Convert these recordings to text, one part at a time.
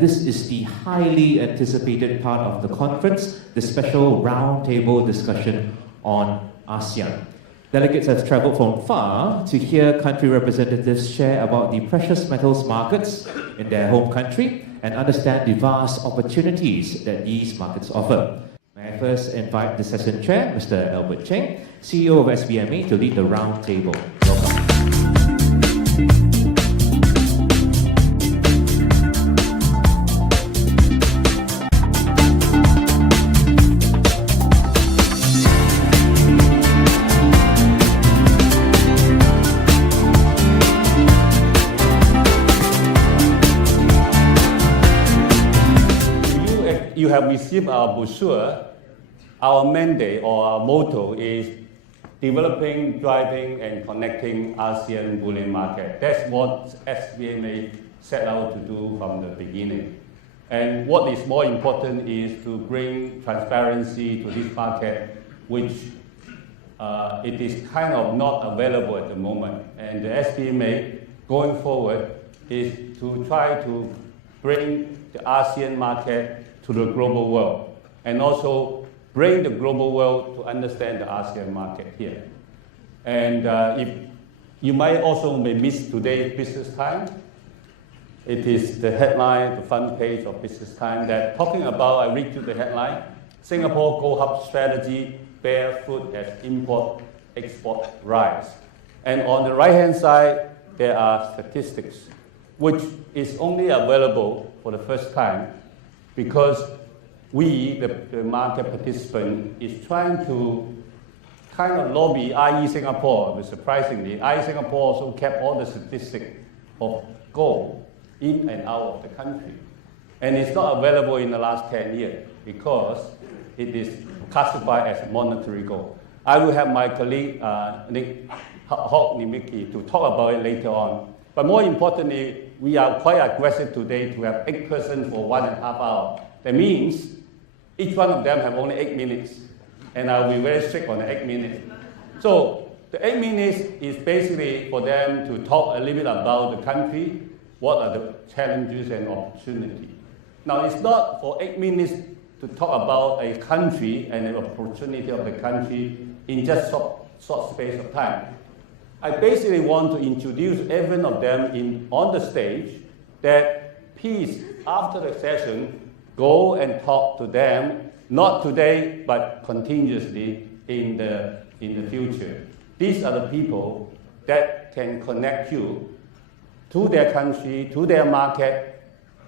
and this is the highly anticipated part of the conference, the special roundtable discussion on ASEAN. Delegates have travelled from far to hear country representatives share about the precious metals markets in their home country and understand the vast opportunities that these markets offer. May I first invite the session chair, Mr. Albert Cheng, CEO of SBMA, to lead the roundtable. Welcome. You have received our brochure. Our mandate or our motto is developing, driving, and connecting ASEAN bullion market. That's what SBMA set out to do from the beginning. And what is more important is to bring transparency to this market, which it is kind of not available at the moment. And the SBMA going forward is to try to bring the ASEAN market to the global world, and also bring the global world to understand the ASEAN market here. And if you might also may miss today's Business Time, it is the headline, the front page of Business Time that talking about, I read you the headline, Singapore Gold Hub Strategy bear fruit as import-export rise. And on the right-hand side, there are statistics, which is only available for the first time because we, the market participant, is trying to kind of lobby IE Singapore, but surprisingly, IE Singapore also kept all the statistics of gold in and out of the country. And it's not available in the last 10 years because it is classified as monetary gold. I will have my colleague, Hok Nimiki, to talk about it later on. But more importantly, we are quite aggressive today to have 8 persons for 1.5 hours. That means each one of them have only 8 minutes. And I'll be very strict on the 8 minutes. So the 8 minutes is basically for them to talk a little bit about the country, what are the challenges and opportunities. Now it's not for 8 minutes to talk about a country and the opportunity of the country in just short space of time. I basically want to introduce every one of them on the stage that please, after the session, go and talk to them, not today, but continuously in the future. These are the people that can connect you to their country, to their market.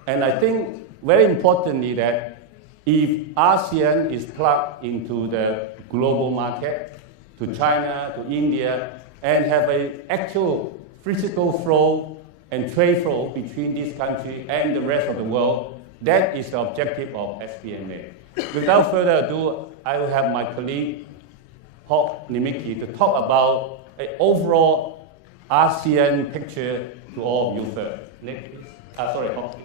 And I think very importantly that if ASEAN is plugged into the global market, to China, to India, and have an actual physical flow and trade flow between this country and the rest of the world, that is the objective of SBMA. Without further ado, I will have my colleague, Hok Nimiki, to talk about an overall ASEAN picture to all of you first. Nick, please. Sorry, Hok.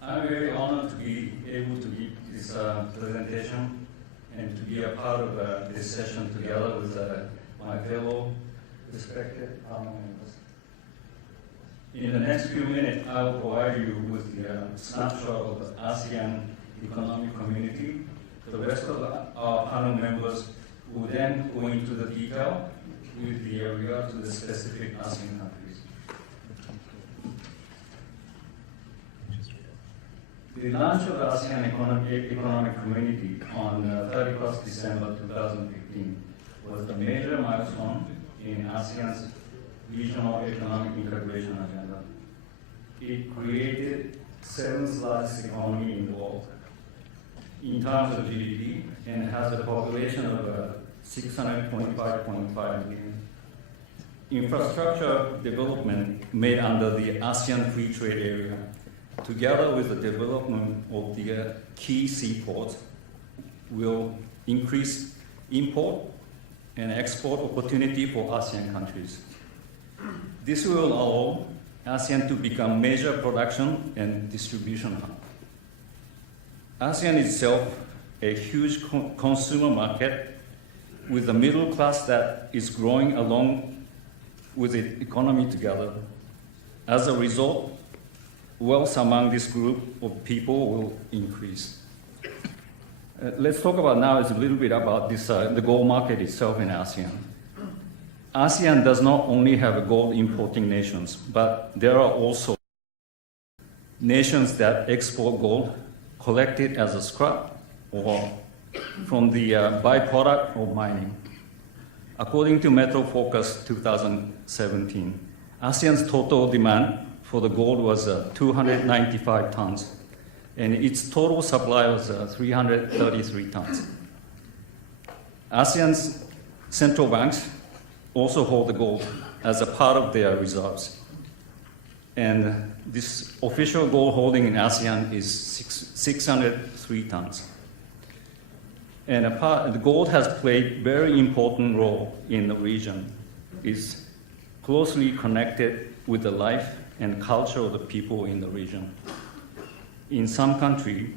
I'm very honored to be able to give this presentation and to be a part of this session together with my fellow respected panel members. In the next few minutes, I will provide you with the snapshot of the ASEAN economic community. The rest of our panel members will then go into the detail with regard to the specific ASEAN countries. The launch of the ASEAN Economic Community on 31st December 2015 was a major milestone in ASEAN's regional economic integration agenda. It created 7th largest economy in the world in terms of GDP and has a population of 625.5 million. Infrastructure development made under the ASEAN Free Trade Area, together with the development of the key seaports, will increase import and export opportunity for ASEAN countries. This will allow ASEAN to become major production and distribution hub. ASEAN itself a huge consumer market with a middle class that is growing along with the economy together. As a result, wealth among this group of people will increase. Let's talk about now is a little bit about this, the gold market itself in ASEAN. ASEAN does not only have gold importing nations, but there are also nations that export gold collected as a scrap or from the byproduct of mining. According to Metro Focus 2017, ASEAN's total demand for the gold was 295 tons, and its total supply was 333 tons. ASEAN's central banks also hold the gold as a part of their reserves. And this official gold holding in ASEAN is 603 tons. And the gold has played very important role in the region. It's closely connected with the life and culture of the people in the region. In some countries,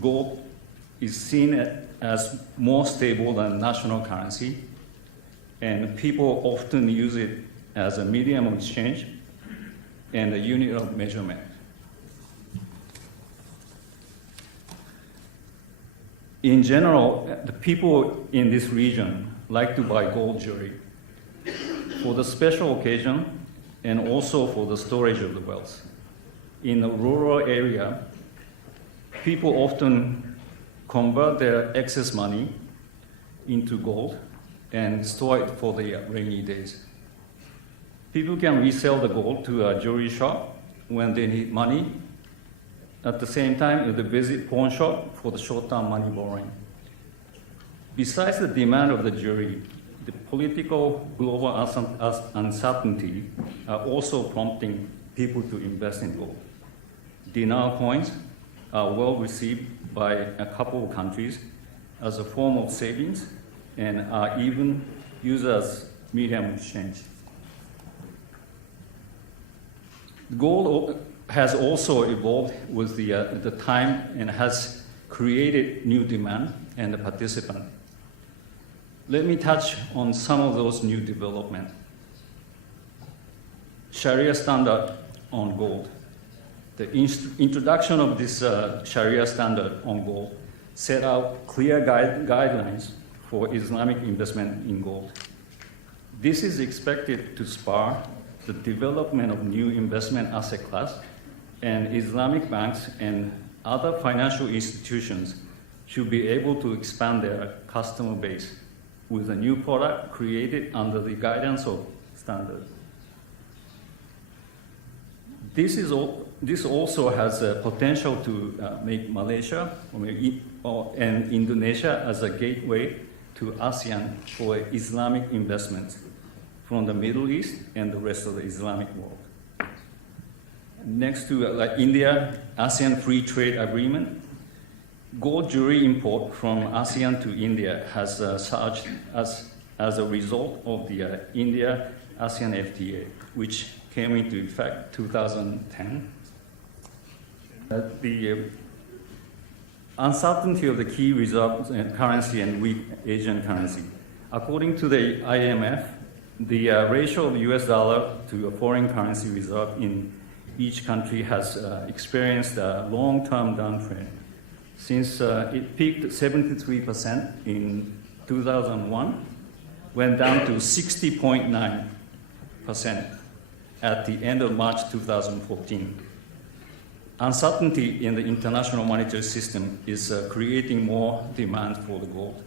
gold is seen as more stable than national currency, and people often use it as a medium of exchange and a unit of measurement. In general, the people in this region like to buy gold jewelry for the special occasion and also for the storage of the wealth. In a rural area, people often convert their excess money into gold and store it for the rainy days. People can resell the gold to a jewelry shop when they need money. At the same time, they visit pawn shop for the short-term money borrowing. Besides the demand of the jewelry, the political global uncertainty are also prompting people to invest in gold. Dinar coins are well received by a couple of countries as a form of savings and are even used as medium of exchange. Gold has also evolved with the time and has created new demand and the participant. Let me touch on some of those new developments. Sharia standard on gold. The introduction of this Sharia standard on gold set out clear guidelines for Islamic investment in gold. This is expected to spur the development of new investment asset class, and Islamic banks and other financial institutions should be able to expand their customer base with a new product created under the guidance of standards. This also has a potential to make Malaysia and Indonesia as a gateway to ASEAN for Islamic investments from the Middle East and the rest of the Islamic world. Next to India, ASEAN Free Trade Agreement. Gold jewelry import from ASEAN to India has surged as a result of the India-ASEAN FTA, which came into effect 2010. The uncertainty of the key reserve currency and weak Asian currency. According to the IMF, the ratio of US dollar to a foreign currency reserve in each country has experienced a long-term downtrend. Since it peaked 73% in 2001, went down to 60.9% at the end of March 2014. Uncertainty in the international monetary system is creating more demand for the gold.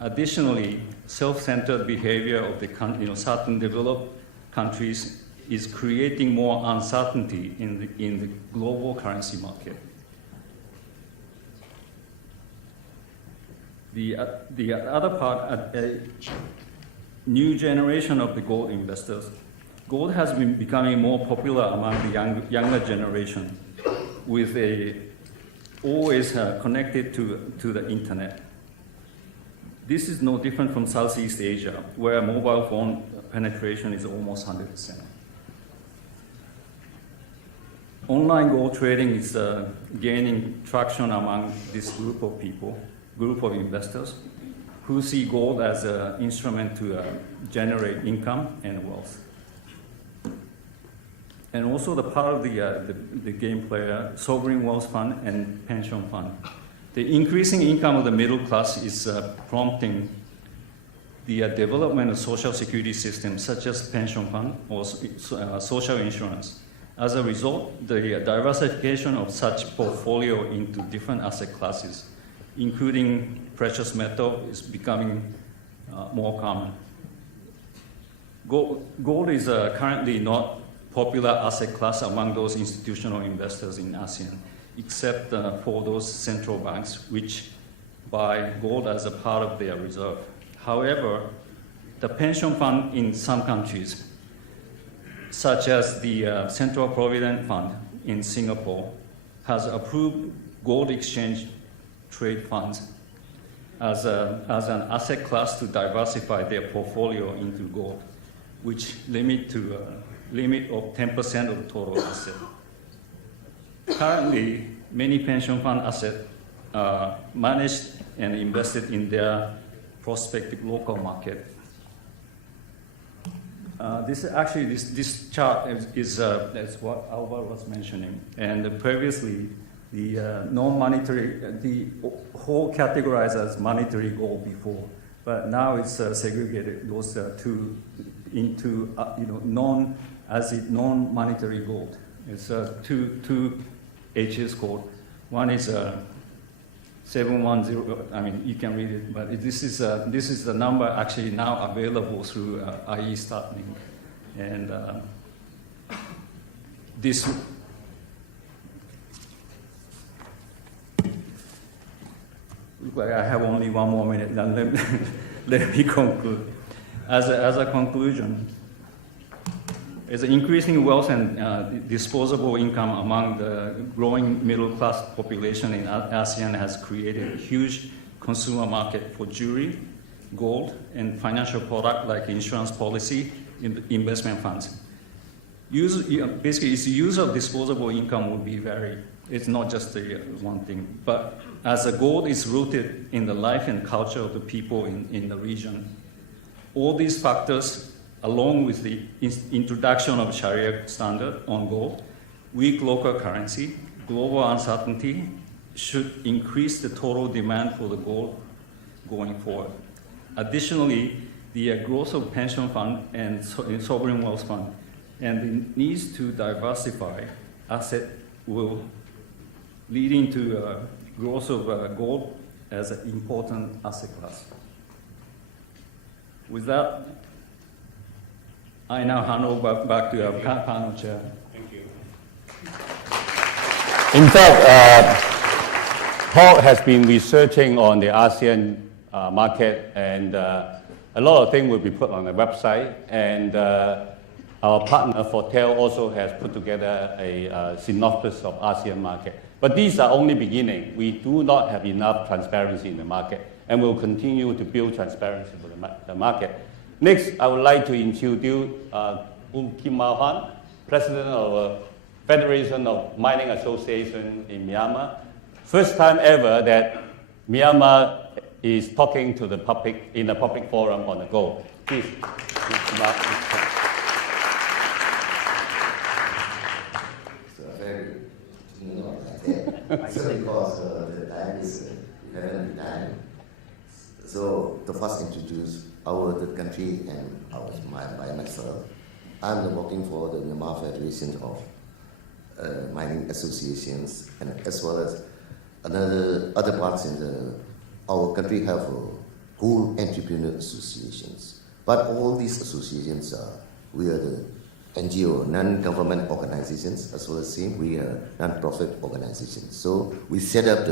Additionally, self-centered behavior of the certain developed countries is creating more uncertainty in the global currency market. The other part, a new generation of the gold investors. Gold has been becoming more popular among the younger generation, with always connected to the internet. This is no different from Southeast Asia, where mobile phone penetration is almost 100%. Online gold trading is gaining traction among this group of people, group of investors, who see gold as an instrument to generate income and wealth. And also the part of the game player, sovereign wealth fund and pension fund. The increasing income of the middle class is prompting the development of social security systems such as pension fund or social insurance. As a result, the diversification of such portfolio into different asset classes, including precious metal, is becoming more common. Gold is currently not popular asset class among those institutional investors in ASEAN, except for those central banks which buy gold as a part of their reserve. However, the pension fund in some countries, such as the Central Provident Fund in Singapore, has approved gold exchange trade funds as an asset class to diversify their portfolio into gold, which limit of 10% of the total asset. Currently, many pension fund assets are managed and invested in their prospective local market. This chart is what Albert was mentioning, and previously the non-monetary, the whole categorized as monetary gold before, but now it's segregated those two into non-monetary gold. It's two H's called. One is 710. I mean, you can read it, but this is the number actually now available through IE Startling, and this. Look like I have only one more minute. Then let me conclude. As a conclusion, is increasing wealth and disposable income among the growing middle class population in ASEAN has created a huge consumer market for jewelry, gold, and financial products like insurance policy, investment funds. Basically, its use of disposable income would be varied. It's not just the one thing, but as the gold is rooted in the life and culture of the people in the region, all these factors, along with the introduction of Sharia standard on gold, weak local currency, global uncertainty, should increase the total demand for the gold going forward. Additionally, the growth of pension fund and sovereign wealth fund and the needs to diversify asset will lead into growth of gold as an important asset class. With that, I now hand over back to our panel chair. Thank you. In fact, Paul has been researching on the ASEAN market, and a lot of things will be put on the website. And our partner Fortel also has put together a synopsis of ASEAN market. But these are only beginning. We do not have enough transparency in the market, and we'll continue to build transparency for the market. Next, I would like to introduce Kim Ma-hwan, President of Federation of Mining Association in Myanmar. First time ever that Myanmar is talking to the public in a public forum on the gold. Please. So because the time is 11 time, so to first introduce the country and by myself. I'm working for the Myanmar Federation of Mining Associations, and as well as other parts in our country have gold entrepreneur associations. But all these associations we are the NGO, non-government organizations, as well as we are non-profit organizations. So we set up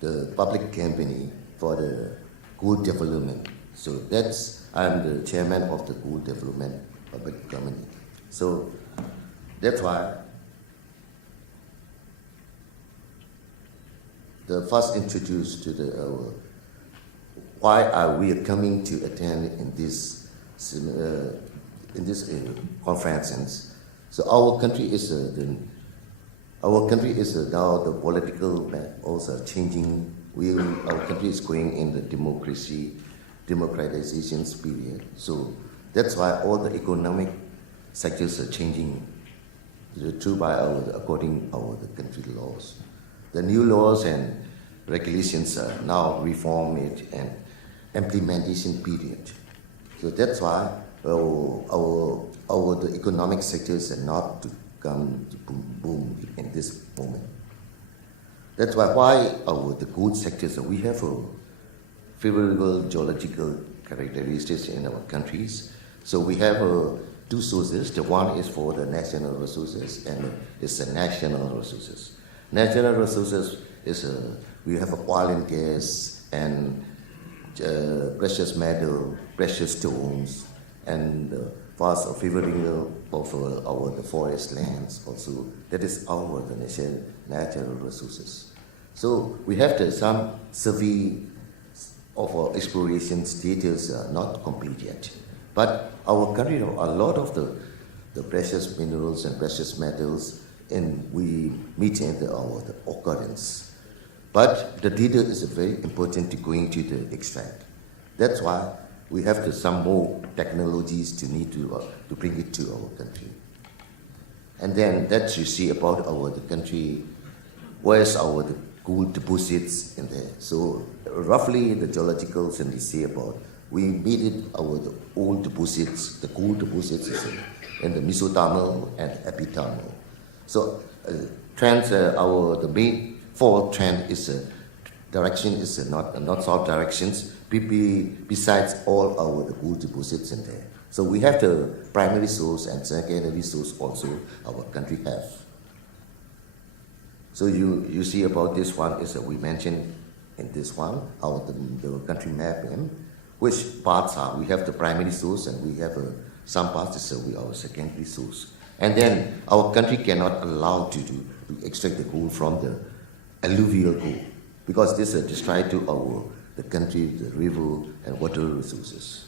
the public campaign for the gold development. So I'm the chairman of the gold development public company. So that's why the first introduced to why are we coming to attend in this conferences. So our country is now the political map also changing. Our country is going in the democratization period. So that's why all the economic sectors are changing through by according our the country laws. The new laws and regulations are now reformed and implementation period. So that's why the economic sectors are not to come to boom in this moment. That's why the good sectors, we have a favorable geological characteristics in our countries. So we have two sources. The one is for the national resources, and it's the national resources. National resources is we have oil and gas and precious metal, precious stones, and vast favoring of the forest lands also. That is our the natural resources. So we have some survey of our exploration status not complete yet. But our country have a lot of the precious minerals and precious metals, and we meet in the occurrence. But the data is very important to going to the extract. That's why we have some more technologies to need to bring it to our country. And then that you see about the country, where's the gold deposits in there. So roughly the geologicals and they say about we needed the old deposits, the gold deposits in the mesothermal and epithermal. So trends, the main fall trend is direction is not south directions. Besides all the gold deposits in there. So we have the primary source and secondary source also our country have. So you see about this one is we mentioned in this one the country map in which parts are we have the primary source and we have some parts is our secondary source. And then our country cannot allow to extract the gold from the alluvial gold because this destroy to the country, the river and water resources.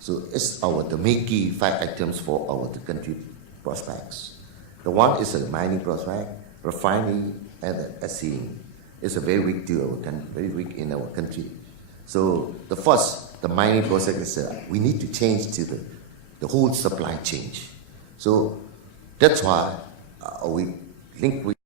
So it's the main key 5 items for the country prospects. The one is a mining prospect, refining and ASEAN. It's a very weak to our country, very weak in our country. So the mining prospect is we need to change to the whole supply chain. So that's why we link with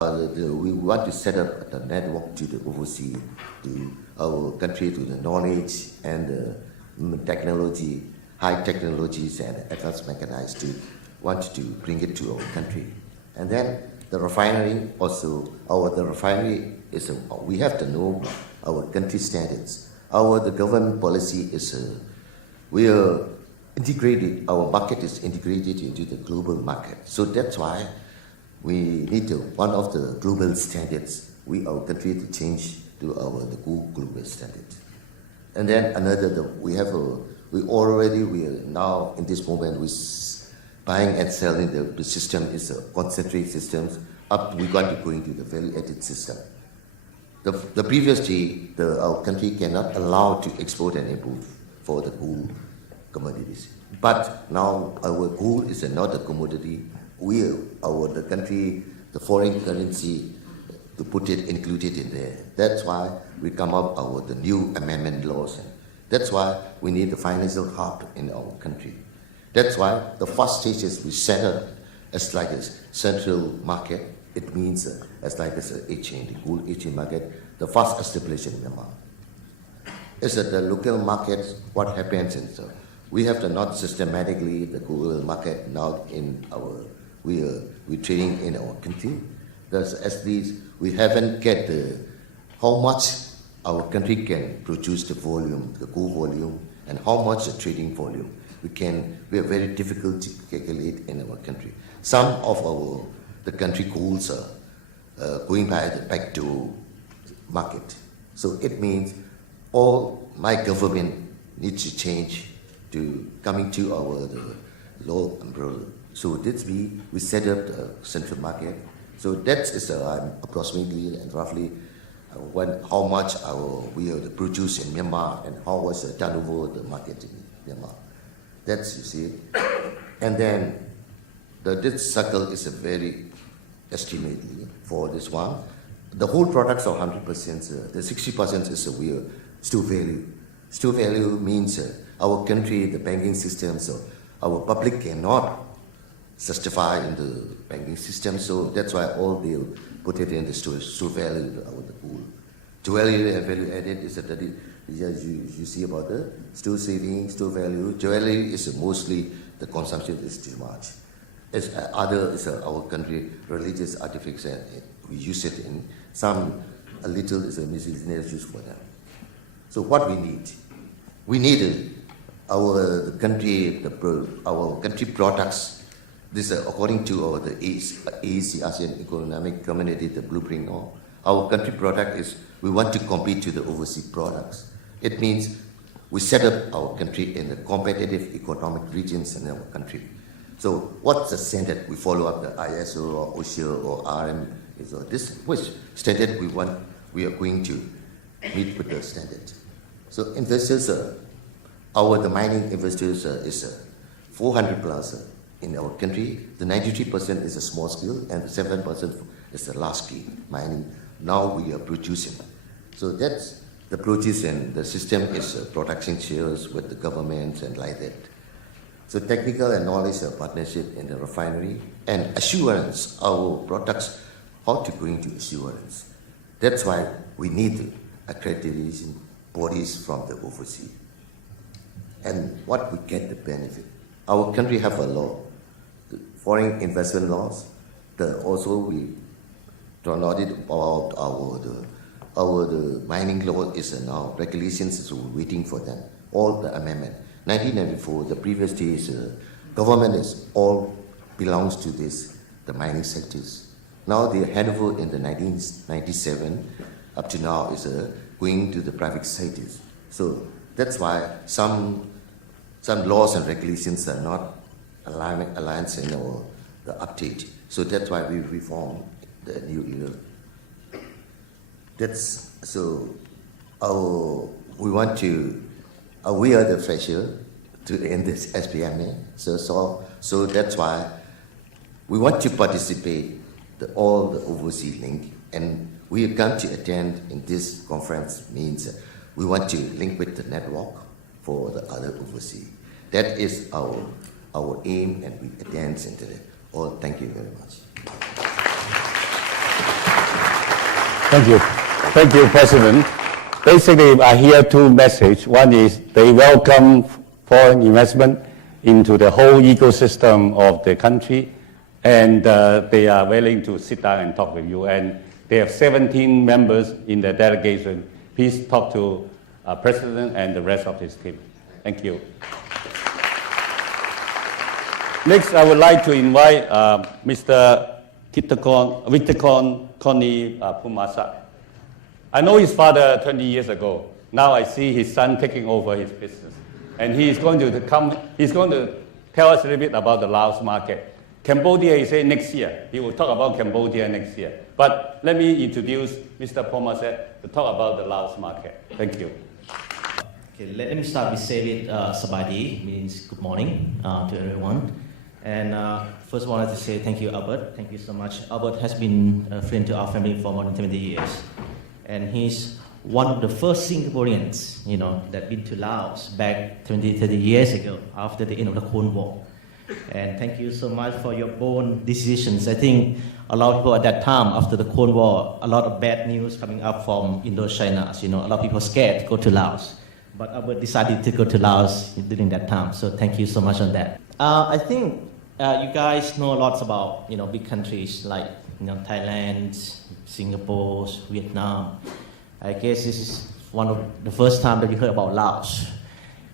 we want to set up the network to the overseas, to our country, to the knowledge and the technology, high technologies and advanced mechanized to want to bring it to our country. And then the refinery also, the refinery is, we have to know our country standards. The government policy is, we are integrated, our market is integrated into the global market. So that's why we need one of the global standards, our country to change to the global standard. And then another, we are now in this moment, we buying and selling the system is concentrate systems, we're going to go into the value-added system. The previously, our country cannot allow to export and import for the gold commodities. But now our gold is not a commodity. The country, the foreign currency, to put it included in there. That's why we come up with the new amendment laws. That's why we need the financial hub in our country. That's why the first stage is we set up as like a central market. It means as like as a chain, the gold chain market, the first established in Myanmar. It's the local market, what happens is we have to not systematically the gold market now in we're trading in our country. Thus, as these, we haven't get how much our country can produce the volume, the gold volume, and how much the trading volume. We are very difficult to calculate in our country. Some of the country golds are going by the backdoor market. So it means all my government needs to change to coming to the law umbrella. So this we set up the central market. So that is approximately and roughly how much we produce in Myanmar and how was the turnover the market in Myanmar. That's you see. And then this circle is a very estimately for this one. The whole products are 100%. The 60% is we are still value. Still value means our country, the banking system, so our public cannot justify in the banking system. So that's why all they put it in the store value of the pool. Jewelry and value added is that you see about the store saving, store value. Jewelry is mostly the consumption is too much. As other is our country religious artifacts, and we use it in some a little is a miscellaneous use for them. So what we need our country products. This according to the ASEAN Economic Community, the blueprint. Our country product is we want to compete to the overseas products. It means we set up our country in the competitive economic regions in our country. So what's the standard? We follow up the ISO or OSHA or RM. So this which standard we are going to meet with the standard. So investors, the mining investors is 400 plus in our country. The 93% is a small scale and the 7% is the large scale mining. Now we are producing. So that's the produce and the system is production shares with the governments and like that. So technical and knowledge partnership in the refinery and assurance, our products, how to go into assurance. That's why we need accreditation bodies from the overseas. And what we get the benefit. Our country have a law, the foreign investment laws. Also we not it about the mining law is now regulations is waiting for them. All the amendment. 1994, the previous days, government is all belongs to the mining sectors. Now the handover in the 1997 up to now is going to the private sectors. So that's why some laws and regulations are not aligned in the update. So that's why we reform the new era. That's so we want to. We are the fresher in this APPMC. So that's why we want to participate all the overseas link, and we are going to attend in this conference means we want to link with the network for the other overseas. That is our aim, and we attend into it. All thank you very much. Thank you, President. Basically, I hear two messages. One is they welcome foreign investment into the whole ecosystem of the country, and they are willing to sit down and talk with you. And they have 17 members in the delegation. Please talk to President and the rest of his team. Thank you. Next, I would like to invite Mr. Witakon Koni Pumasa. I know his father 20 years ago. Now I see his son taking over his business. And he's going to tell us a little bit about the Laos market. Cambodia, he said next year. He will talk about Cambodia next year. But let me introduce Mr. Pumasa to talk about the Laos market. Thank you. Okay, let me start with saying Sabadi, means good morning to everyone. And first I wanted to say thank you, Albert. Thank you so much. Albert has been a friend to our family for more than 20 years. And he's one of the first Singaporeans, that been to Laos back 20, 30 years ago after the end of the Cold War. And thank you so much for your bold decisions. I think a lot of people at that time, after the Cold War, a lot of bad news coming up from Indochina. A lot of people scared to go to Laos. But Albert decided to go to Laos during that time. So thank you so much on that. I think you guys know a lot about big countries like Thailand, Singapore, Vietnam. I guess this is one of the first time that you heard about Laos.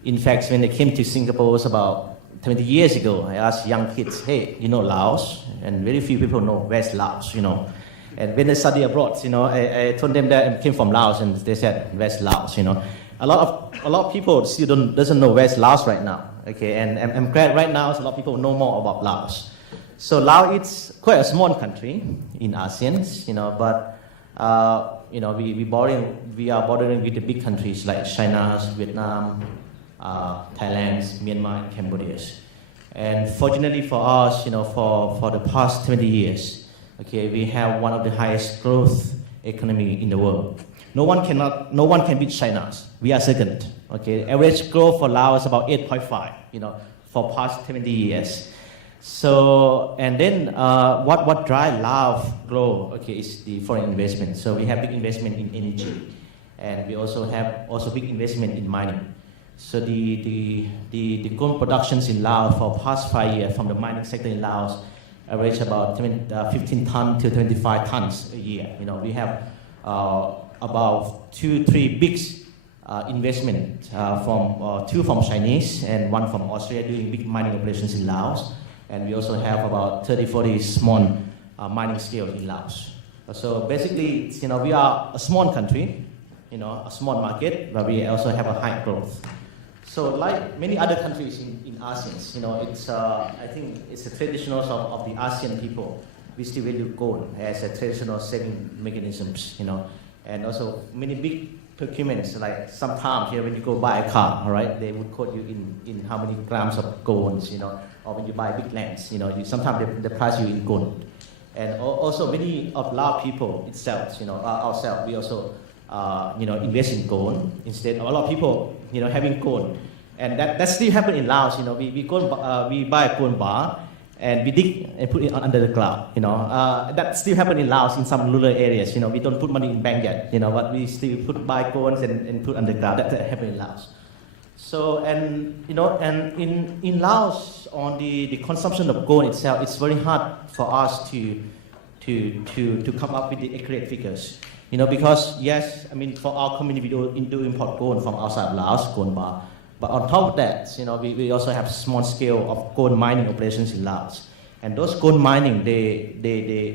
In fact, when I came to Singapore about 20 years ago, I asked young kids, hey, Laos? And very few people know where's Laos, And when they study abroad, I told them that I came from Laos, and they said, where's Laos, A lot of people still doesn't know where's Laos right now. Okay, and I'm glad right now a lot of people know more about Laos. So Laos is quite a small country in ASEAN, but we are bordering with the big countries like China, Vietnam, Thailand, Myanmar, and Cambodia. And fortunately for us, for the past 20 years, okay, we have one of the highest growth economy in the world. No one can beat China's. We are second. Okay, average growth for Laos is about 8.5. For past 20 years. So, and then what drive Laos grow, okay, is the foreign investment. So we have big investment in energy, and we also have big investment in mining. So the gold productions in Laos for past 5 years from the mining sector in Laos average about 15 tons to 25 tons a year. You know, we have about 2-3 big investment from 2 from Chinese and 1 from Australia doing big mining operations in Laos. And we also have about 30-40 small mining scale in Laos. So basically, you know, we are a small country, you know, a small market, but we also have a high growth. So like many other countries in ASEAN, you know, it's I think it's the traditionals of the ASEAN people. We still value gold as a traditional saving mechanisms, you know, and also many big procurements. Like sometimes here when you go buy a car, all right, they would quote you in how many grams of gold, you know, or when you buy big lands, you know, sometimes they price you in gold. And also many of Lao people itself, you know, ourselves, we also you know, invest in gold instead. A lot of people, you know, having gold, and that still happen in Laos. You know, we buy a gold bar and we dig and put it under the ground. You know, that still happen in Laos in some rural areas. You know, we don't put money in bank yet. You know, but we still buy gold and put underground. That happen in Laos. So and you know, and in Laos on the consumption of gold itself, it's very hard for us to come up with the accurate figures. You know, because yes, I mean, for our community, we do import gold from outside of Laos, gold bar. But on top of that, you know, we also have small scale of gold mining operations in Laos. And those gold mining, they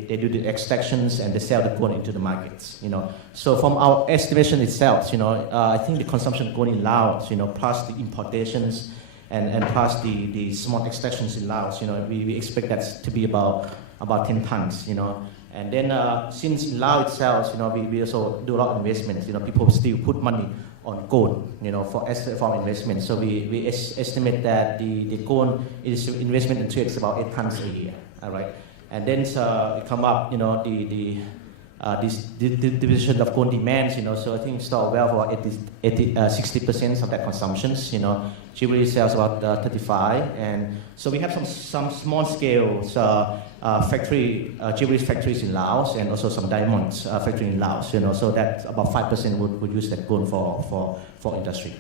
do the extractions and they sell the gold into the markets, you know. So from our estimation itself, you know, I think the consumption of gold in Laos, you know, plus the importations and plus the small extractions in Laos, you know, we expect that to be about 10 tons, you know. And then since in Laos itself, you know, we also do a lot of investments. You know, people still put money on gold, you know, for investment. So we estimate that the gold is investment in trade is about 8 tons a year. All right, and then it come up, you know, this division of gold demands, you know. So I think it's well for 60% of that consumptions, you know. Jewelry sales about 35, and so we have some small scale factory jewelry factories in Laos, and also some diamonds factory in Laos, you know. So that about 5% would use that gold for industry.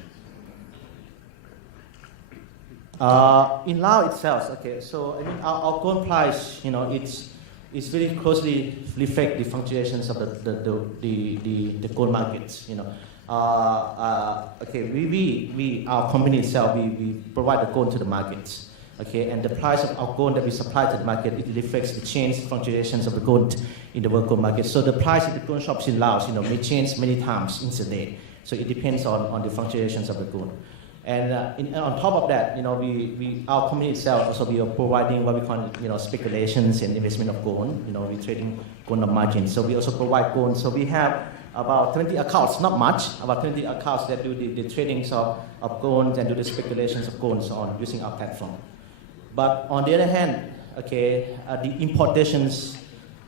In Laos itself, okay. So I mean our gold price, you know, it's very closely reflect the fluctuations of the gold markets, you know. Okay, our company itself, we provide the gold to the markets, okay, and the price of our gold that we supply to the market, it reflects the change fluctuations of the gold in the world gold market. So the price of the gold shops in Laos, you know, may change many times in a day. So it depends on the fluctuations of the gold. And on top of that, you know, our company itself also we are providing what we call, you know, speculations and investment of gold. You know, we're trading gold on margin. So we also provide gold. So we have about 20 accounts, not much, about 20 accounts that do the tradings of gold and do the speculations of gold on using our platform. But on the other hand, okay, the importations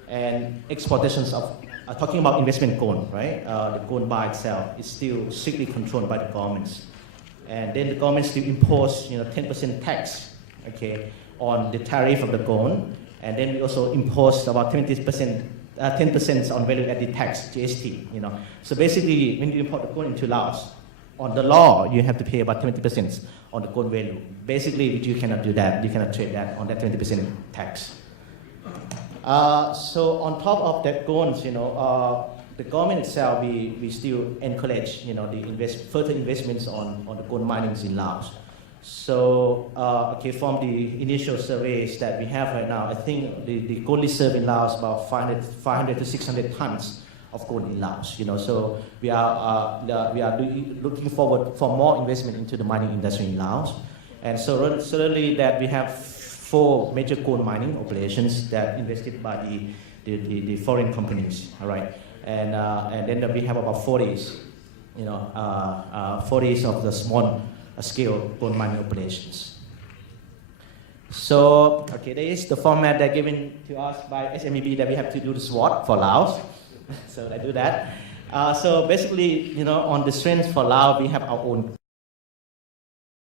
and exportations of talking about investment gold, right? The gold bar itself is still strictly controlled by the governments. And then the government still impose, you know, 10% tax, okay, on the tariff of the gold. And then we also impose about 10% on value-added tax, GST, you know. So basically, when you import the gold into Laos, on the law, you have to pay about 20% on the gold value. Basically, you cannot do that. You cannot trade that on that 20% tax. So on top of that gold, you know, the government itself, we still encourage, you know, the further investments on the gold minings in Laos. So, okay, from the initial surveys that we have right now, I think the gold reserve in Laos about 500 to 600 tons of gold in Laos. You know, so we are looking forward for more investment into the mining industry in Laos, and so certainly that we have 4 major gold mining operations that invested by the foreign companies. All right. And then we have about 40s, you know, 40s of the small scale gold mining operations. So, okay, there is the format that given to us by SMEB that we have to do the SWOT for Laos. So I do that. So basically, you know, on the strengths for Laos, we have our own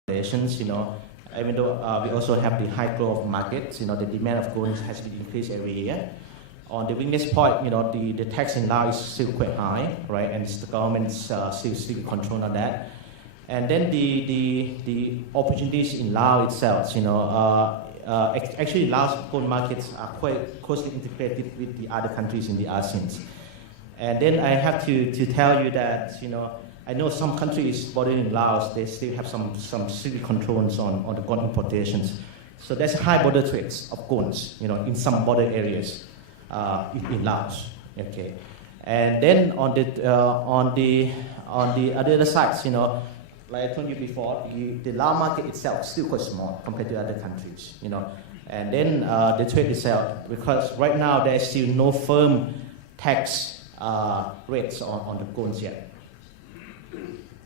operations, you know, even though we also have the high growth markets, the demand of gold has been increased every year. On the weakness point, the tax in Laos is still quite high, right? And the government's still control on that. And then the opportunities in Laos itself, actually Laos gold markets are quite closely integrated with the other countries in the ASEAN. And then I have to tell you that, I know some countries bordering Laos, they still have some strict controls on the gold importations. So there's high border trades of golds, in some border areas in Laos. Okay, and then on the other side, like I told you before, the Laos market itself is still quite small compared to other countries, And then the trade itself, because right now there's still no firm tax rates on the golds yet.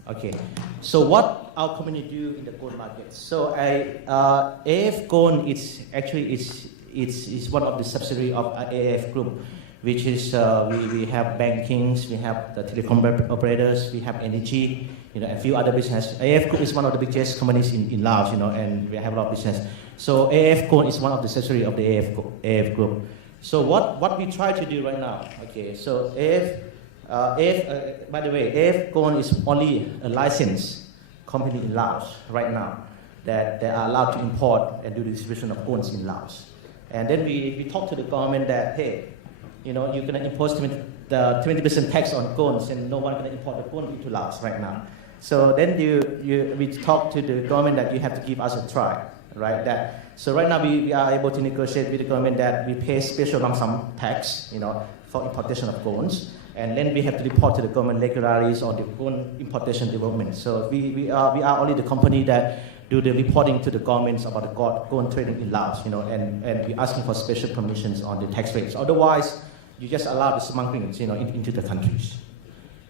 Okay, so what our company do in the gold market? So AF Gold is actually is one of the subsidiary of AF Group, which is we have bankings, we have the telecom operators, we have energy, a few other business. AF Group is one of the biggest companies in Laos, and we have a lot of business. So AF Gold is one of the subsidiary of the AF Group. So what we try to do right now? Okay, so by the way, AF Gold is only a licensed company in Laos right now that they are allowed to import and do the distribution of golds in Laos. And then we talk to the government that, hey, you're going to impose the 20% tax on golds, and no one going to import the gold into Laos right now. So then we talk to the government that you have to give us a try, right? So right now we are able to negotiate with the government that we pay special lump sum tax, for importation of golds, and then we have to report to the government regularly on the gold importation development. So we are only the company that do the reporting to the governments about the gold trading in Laos, and we're asking for special permissions on the tax rates. Otherwise, you just allow the smuggling, into the countries.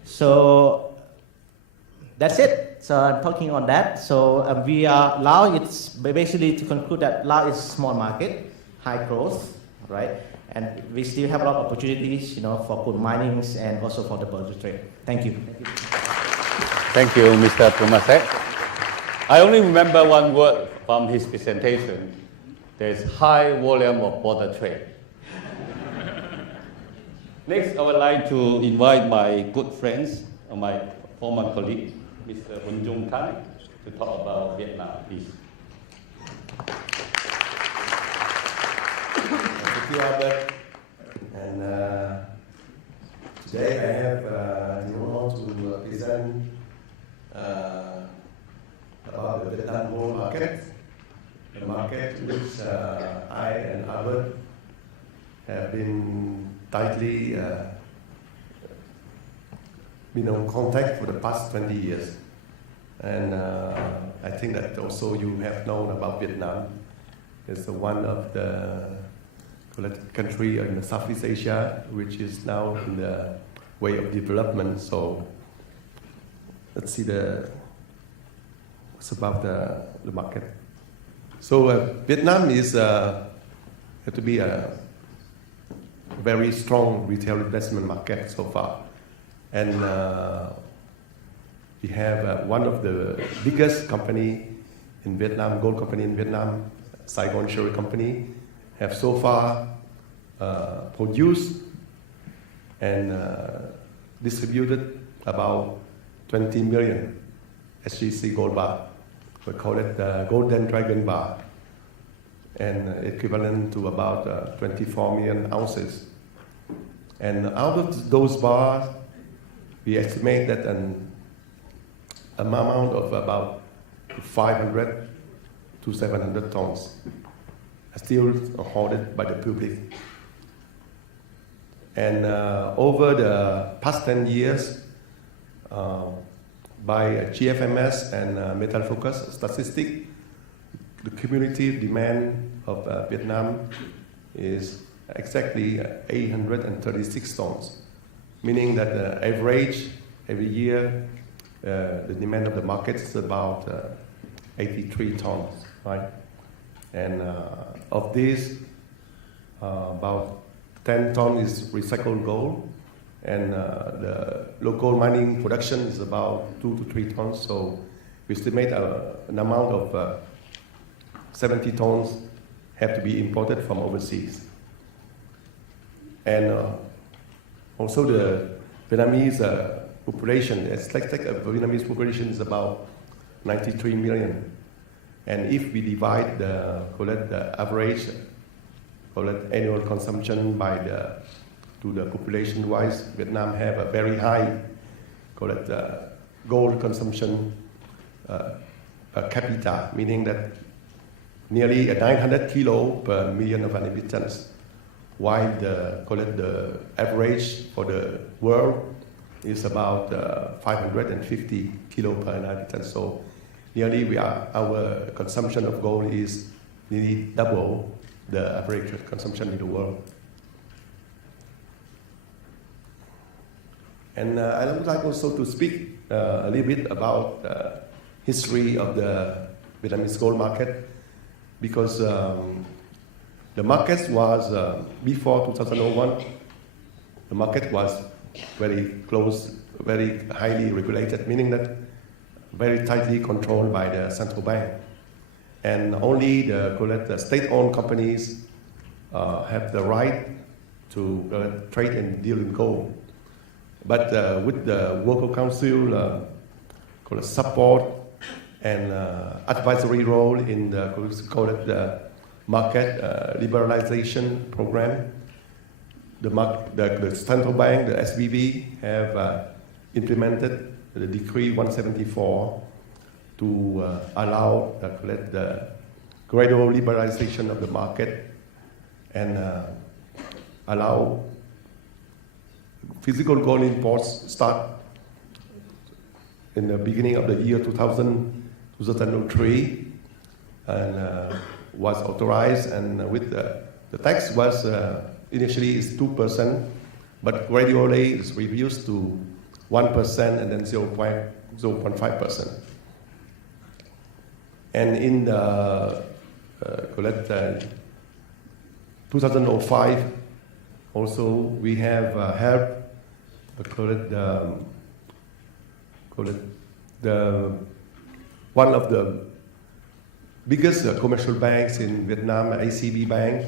So that's it. So I'm talking on that. So Laos, it's basically to conclude that Laos is a small market, high growth, right? And we still have a lot of opportunities, for gold minings and also for the border trade. Thank you. Thank you, Mr. Tomasek. I only remember one word from his presentation. There's high volume of border trade. Next, I would like to invite my good friends, my former colleague, Mr. Hun Jung Kai, to talk about Vietnam, please. Thank you, Albert. And today I have the honor to present about the Vietnam gold market, the market which I and Albert have been tightly been in contact for the past 20 years. And I think that also you have known about Vietnam. It's one of the country in the Southeast Asia, which is now in the way of development. So let's see what's about the market. So Vietnam is have to be a very strong retail investment market so far, and we have one of the biggest company in Vietnam, gold company in Vietnam, Saigon Sherry Company, have so far produced and distributed about 20 million SGC gold bar. We call it the Golden Dragon bar, and equivalent to about 24 million ounces. And out of those bars, we estimate that an amount of about 500 to 700 tons are still hoarded by the public. And over the past 10 years, by GFMS and Metal Focus statistic, the cumulative demand of Vietnam is exactly 836 tons, meaning that the average every year, the demand of the market is about 83 tons, right? And of this, about 10 tons is recycled gold, and the local mining production is about 2 to 3 tons. So we estimate an amount of 70 tons have to be imported from overseas. And also the Vietnamese population, it's like Vietnamese population is about 93 million. And if we divide the average annual consumption to the population-wise, Vietnam have a very high gold consumption per capita, meaning that nearly 900 kilo per million of inhabitants, while the average for the world is about 550 kilo per inhabitant. So nearly our consumption of gold is nearly double the average consumption in the world. And I would like also to speak a little bit about the history of the Vietnamese gold market, because the market was, before 2001, the market was very close, very highly regulated, meaning that very tightly controlled by the central bank. And only the state-owned companies have the right to trade and deal in gold. But with the World Council support and advisory role in the market liberalization program, the central bank, the SBV, have implemented the Decree 174 to allow the gradual liberalization of the market and allow physical gold imports start in the beginning of the year 2003, and was authorized, and with the tax was initially is 2%, but gradually it's reduced to 1% and then 0.5%. And in the 2005, also we have helped one of the biggest commercial banks in Vietnam, ACB Bank,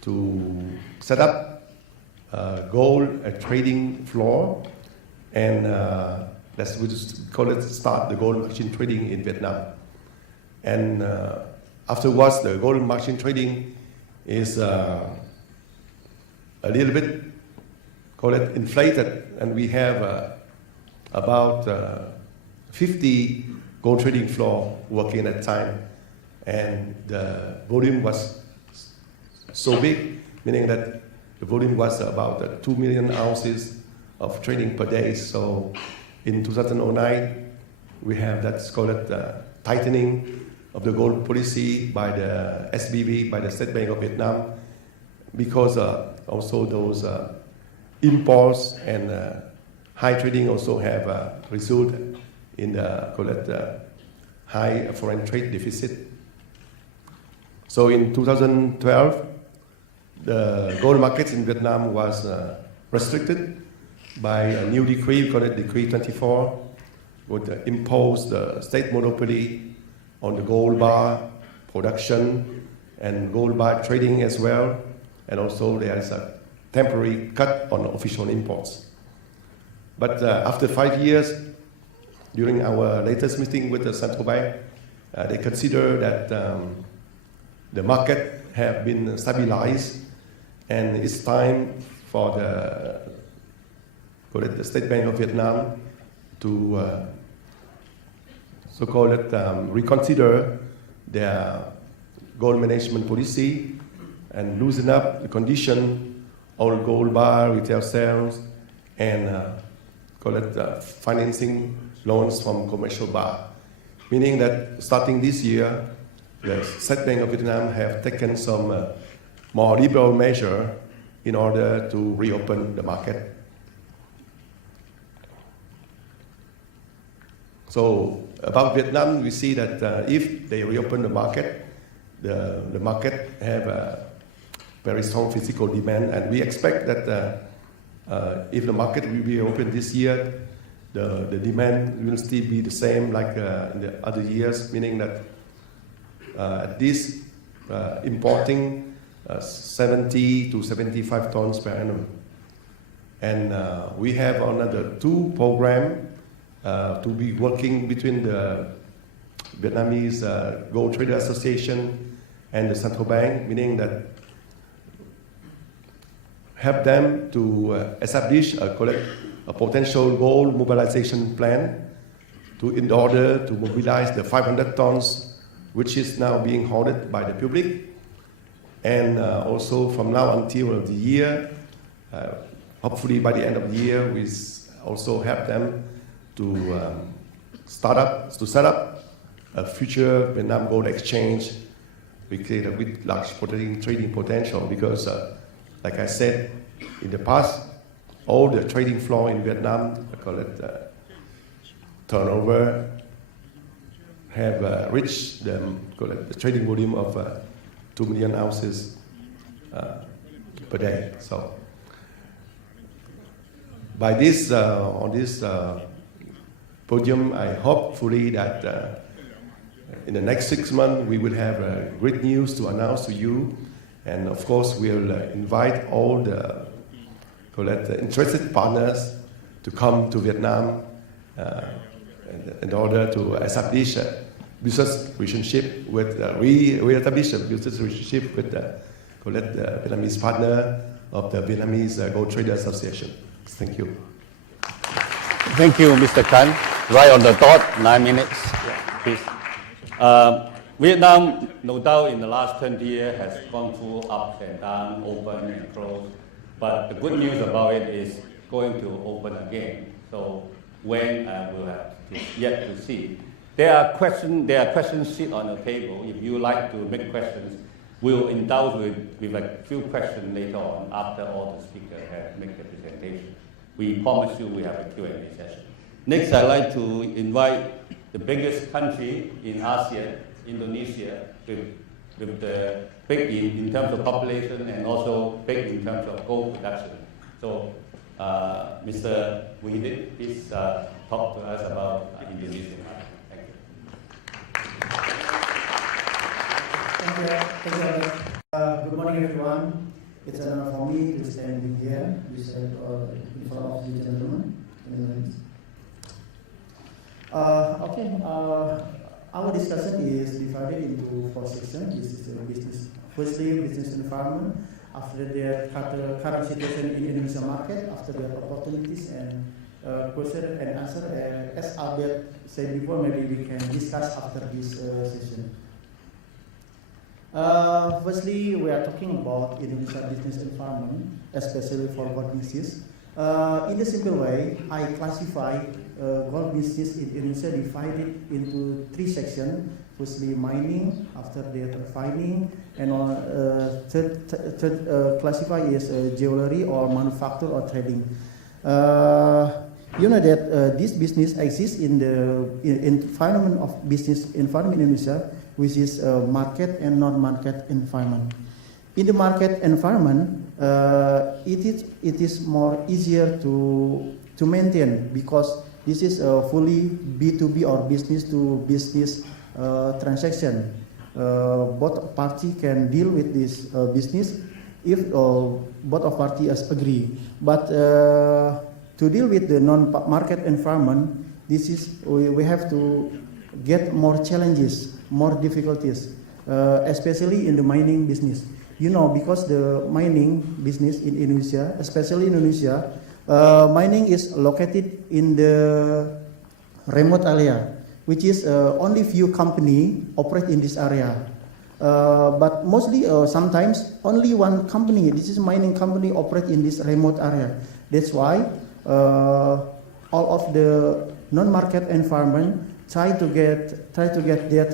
to set up a gold trading floor, and let's just call it start the gold machine trading in Vietnam. And afterwards, the gold machine trading is a little bit, call it inflated, and we have about 50 gold trading floor working at a time, and the volume was so big, meaning that the volume was about 2 million ounces of trading per day. So in 2009, we have that's called tightening of the gold policy by the SBV, by the State Bank of Vietnam, because also those imports and high trading also have resulted in the high foreign trade deficit. So in 2012, the gold market in Vietnam was restricted by a new decree, called Decree 24, would impose the state monopoly on the gold bar production and gold bar trading as well, and also there is a temporary cut on official imports. But after 5 years, during our latest meeting with the central bank, they consider that the market have been stabilized, and it's time for the State Bank of Vietnam to reconsider their gold management policy and loosen up the condition of gold bar retail sales and financing loans from commercial bar. Meaning that starting this year, the State Bank of Vietnam have taken some more liberal measure in order to reopen the market. So about Vietnam, we see that if they reopen the market, the market have a very strong physical demand, and we expect that if the market will be open this year, the demand will still be the same like in the other years, meaning that at least importing 70 to 75 tons per annum. And we have another 2 programs to be working between the Vietnamese Gold Trader Association and the Central Bank, meaning that help them to establish a potential gold mobilization plan in order to mobilize the 500 tons, which is now being hoarded by the public. And also from now until the year, hopefully by the end of the year, we also help them to set up a future Vietnam Gold Exchange. We create a with large trading potential because, like I said, in the past, all the trading floor in Vietnam, I call it turnover, have reached the trading volume of 2 million ounces per day. So, by this on this podium, I hopefully that in the next 6 months we will have great news to announce to you, and of course we'll invite all the interested partners to come to Vietnam in order to establish a business relationship with re-establish a business relationship with the Vietnamese partner of the Vietnamese Gold Trader Association. Thank you. Thank you, Mr. Khan. Right on the dot, 9 minutes, please. Vietnam, no doubt, in the last 20 years has gone through ups and downs, open and closed. But the good news about it is going to open again. So when we'll have yet to see. There are questions sit on the table. If you like to make questions, we'll indulge with a few questions later on after all the speakers have made the presentation. We promise you we have a Q&A session. Next, I'd like to invite the biggest country in ASEAN, Indonesia, with the big in terms of population and also big in terms of gold production. So, Mr. Wahidin, please talk to us about Indonesia. Thank you. Thank you. Good morning, everyone. It's an honor for me to stand here in front of you gentlemen. Our discussion is divided into 4 sections. This is the business. Firstly, business environment. After the current situation in Indonesia market, after the opportunities and question and answer. As Albert said before, maybe we can discuss after this session. Firstly, we are talking about Indonesia business environment, especially for gold business. In a simple way, I classify gold business in Indonesia divided into 3 sections. Firstly, mining, after that refining, and third classify is jewelry or manufacture or trading. You know that this business exists in the environment of business environment in Indonesia, which is market and non-market environment. In the market environment, it is more easier to maintain because this is a fully B2B or business to business transaction. Both parties can deal with this business if both of parties agree. But to deal with the non-market environment, we have to get more challenges, more difficulties, especially in the mining business. You know, because the mining business in Indonesia, especially Indonesia, mining is located in the remote area, which is only few company operate in this area. But mostly, sometimes, only one company, this is mining company, operate in this remote area. That's why all of the non-market environment try to get that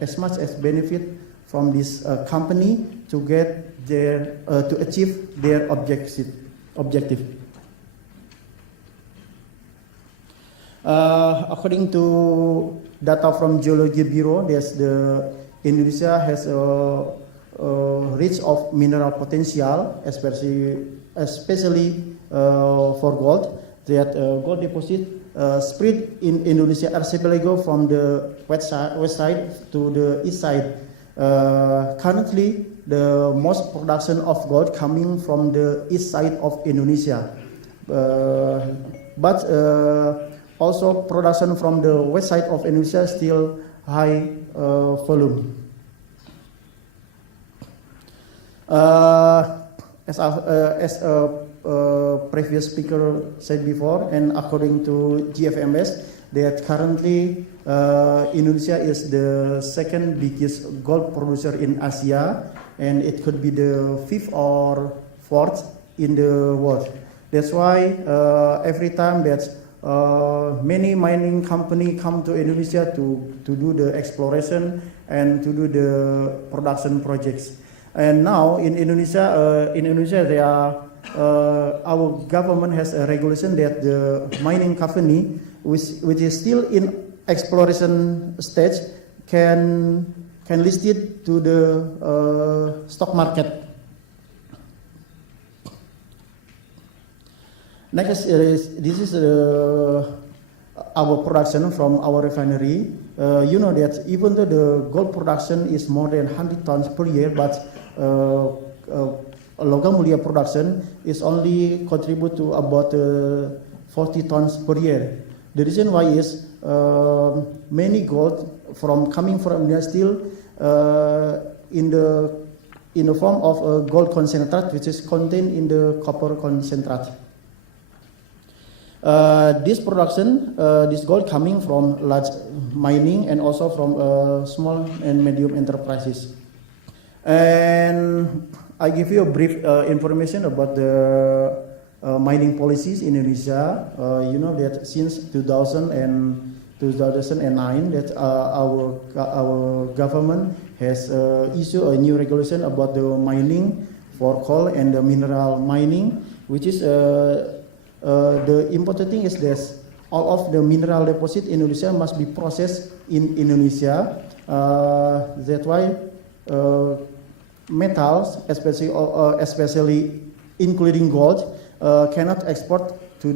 as much as benefit from this company to get their to achieve their objective. According to data from Geology Bureau, Indonesia has a rich of mineral potential, especially for gold. That gold deposit spread in Indonesia archipelago from the west side to the east side. Currently, the most production of gold coming from the east side of Indonesia, but also production from the west side of Indonesia still high volume. As previous speaker said before, and according to GFMS, that currently Indonesia is the second biggest gold producer in Asia, and it could be the 5th or 4th in the world. That's why every time that many mining company come to Indonesia to do the exploration and to do the production projects. And now in Indonesia, there are our government has a regulation that the mining company which is still in exploration stage can list it to the stock market. Next this is our production from our refinery. You know that even though the gold production is more than 100 tons per year, but logam mulia production is only contribute to about 40 tons per year. The reason why is many gold coming from India still in the form of gold concentrate, which is contained in the copper concentrate. This production, this gold coming from large mining and also from small and medium enterprises. And I give you a brief information about the mining policies in Indonesia. You know that since 2000 and 2009 that our government has issued a new regulation about the mining for coal and the mineral mining, which is the important thing is this: all of the mineral deposit in Indonesia must be processed in Indonesia. That's why metals, especially including gold, cannot export to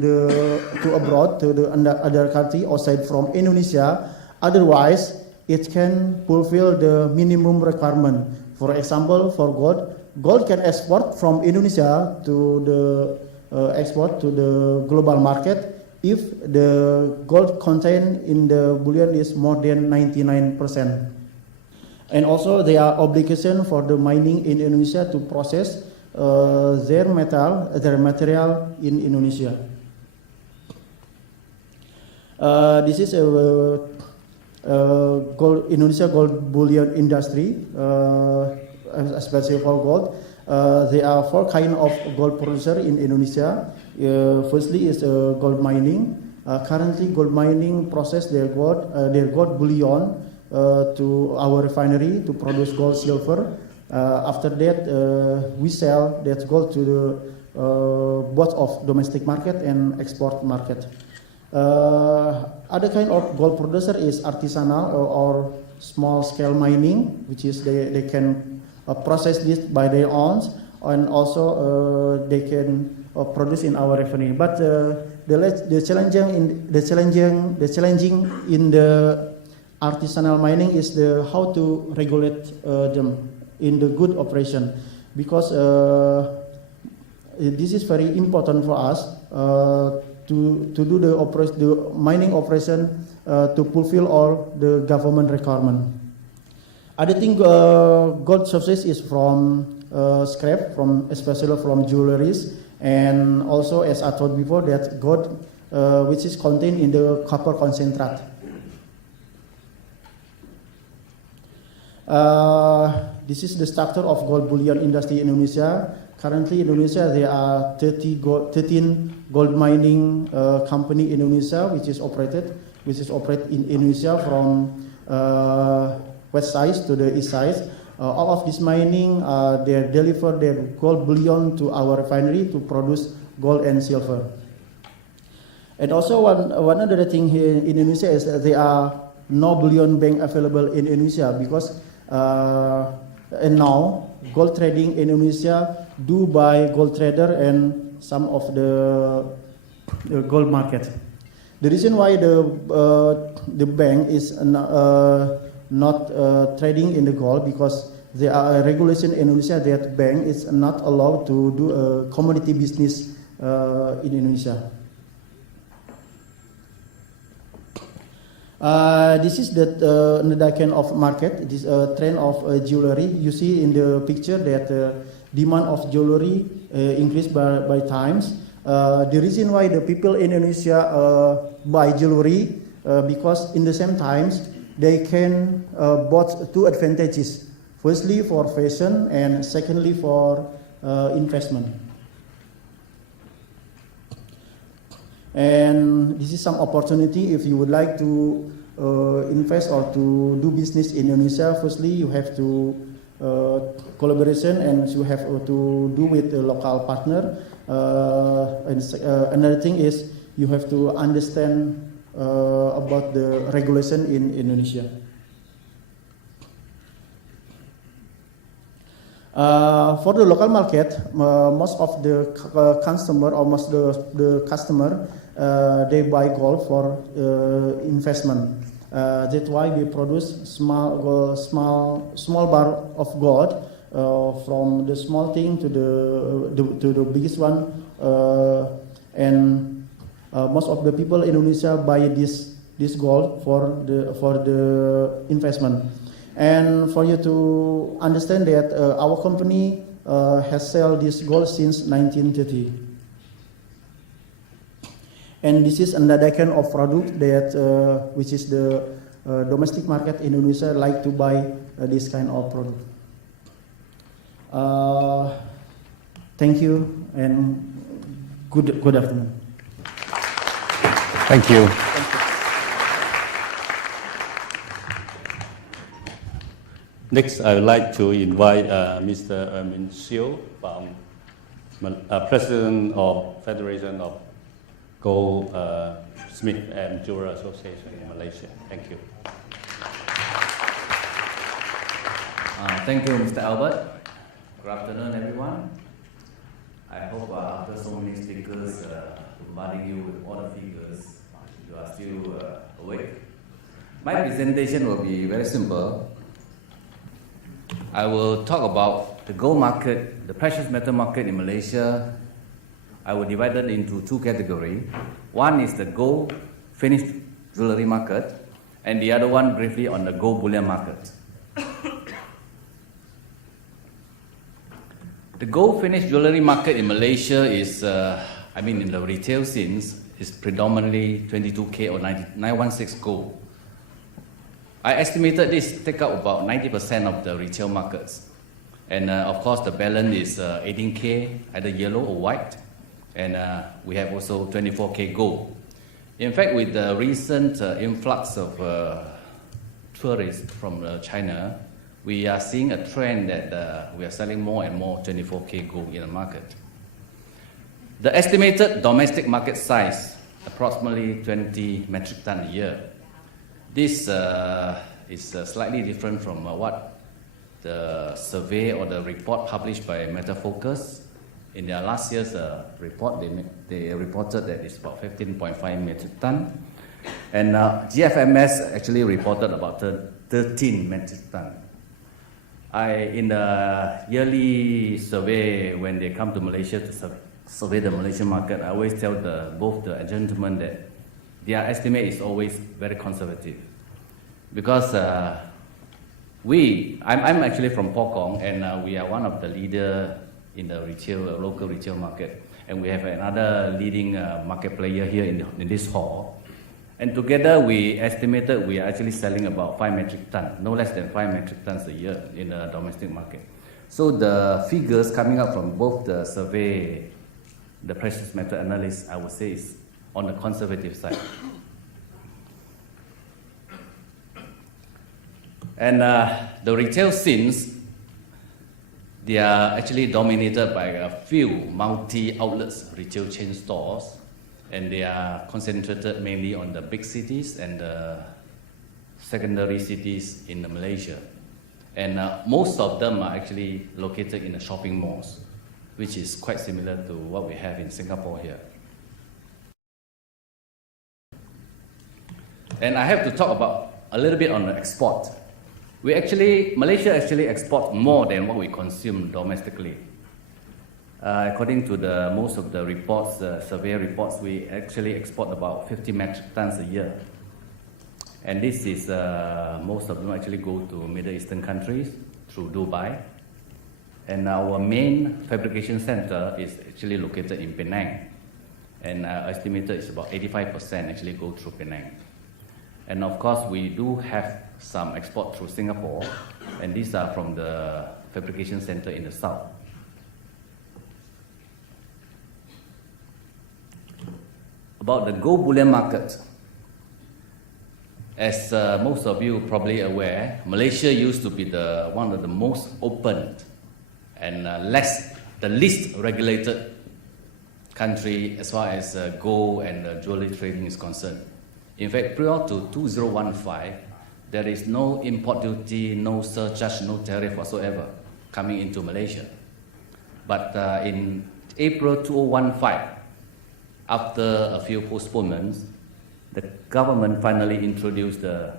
abroad, to the other country outside from Indonesia. Otherwise, it can fulfill the minimum requirement. For example, for gold can export from Indonesia to the export to the global market if the gold contained in the bullion is more than 99%. And also there are obligation for the mining in Indonesia to process their material in Indonesia. This is a Indonesia gold bullion industry, especially for gold. There are 4 kinds of gold producer in Indonesia. Firstly is gold mining. Currently, gold mining process their gold bullion to our refinery to produce gold, silver. After that, we sell that gold to the both of domestic market and export market. Other kind of gold producer is artisanal or small scale mining, which is they can process this by their own, and also they can produce in our refinery. But the challenging in the artisanal mining is how to regulate them in the good operation, because this is very important for us to do the mining operation to fulfill all the government requirement. Other thing, gold sources is from scrap, especially from jewelries, and also as I told before that gold which is contained in the copper concentrate. This is the structure of gold bullion industry in Indonesia. Currently, in Indonesia there are 13 gold mining company in Indonesia, which is operated in Indonesia from west side to the east side. All of this mining, they deliver their gold bullion to our refinery to produce gold and silver. And also one other thing here in Indonesia is that there are no bullion bank available in Indonesia, because and now gold trading in Indonesia do by gold trader and some of the gold market. The reason why the bank is not trading in the gold, because there are a regulation in Indonesia that bank is not allowed to do a commodity business in Indonesia. This is the kind of market. This trend of jewelry. You see in the picture that demand of jewelry increased by times. The reason why the people in Indonesia buy jewelry because in the same times they can bought two advantages. Firstly, for fashion, and secondly, for investment. And this is some opportunity if you would like to invest or to do business in Indonesia. Firstly, you have to collaboration, and you have to do with a local partner. And another thing is you have to understand about the regulation in Indonesia. For the local market, most of the customer, almost the customer, they buy gold for investment. That's why we produce small bar of gold, from the small thing to the biggest one, and most of the people in Indonesia buy this gold for the investment. And for you to understand that our company has sold this gold since 1930. And this is another kind of product that which is the domestic market in Indonesia like to buy this kind of product. Thank you and good afternoon. Thank you. Next, I would like to invite Mr. Ermin Siu, President of Federation of Gold Smith and Jeweler Association in Malaysia. Thank you. Thank you, Mr. Albert. Good afternoon, everyone. I hope after so many speakers bombarding you with all the figures, you are still awake. My presentation will be very simple. I will talk about the gold market, the precious metal market in Malaysia. I will divide it into two categories. One is the gold finished jewelry market, and the other one briefly on the gold bullion market. The gold finished jewelry market in Malaysia is, in the retail scenes, is predominantly 22K or 916 gold. I estimated this take up about 90% of the retail markets. And of course the balance is 18K, either yellow or white. And we have also 24K gold. In fact, with the recent influx of tourists from China, we are seeing a trend that we are selling more and more 24K gold in the market. The estimated domestic market size, approximately 20 metric ton a year. This is slightly different from what the survey or the report published by Metafocus. In their last year's report, they reported that it's about 15.5 metric ton. And GFMS actually reported about 13 metric ton. In the yearly survey, when they come to Malaysia to survey the Malaysian market, I always tell both the gentlemen that their estimate is always very conservative. Because I'm actually from Pokong, and we are one of the leaders in the local retail market. And we have another leading market player here in this hall. And together we estimated we are actually selling about 5 metric tons, no less than 5 metric tons a year in the domestic market. So the figures coming up from both the survey, the precious metal analysts, I would say is on the conservative side. And the retail scenes, they are actually dominated by a few multi-outlets retail chain stores, and they are concentrated mainly on the big cities and the secondary cities in Malaysia. And most of them are actually located in the shopping malls, which is quite similar to what we have in Singapore here. And I have to talk about a little bit on the export. Malaysia actually exports more than what we consume domestically. According to most of the reports, survey reports, we actually export about 50 metric tons a year. And this is, most of them actually go to Middle Eastern countries through Dubai. And our main fabrication center is actually located in Penang. And estimated it's about 85% actually go through Penang. And of course, we do have some export through Singapore, and these are from the fabrication center in the south. About the gold bullion market, as most of you are probably aware, Malaysia used to be one of the most open and the least regulated country as far as gold and jewelry trading is concerned. In fact, prior to 2015, there is no import duty, no surcharge, no tariff whatsoever coming into Malaysia. But in April 2015, after a few postponements, the government finally introduced the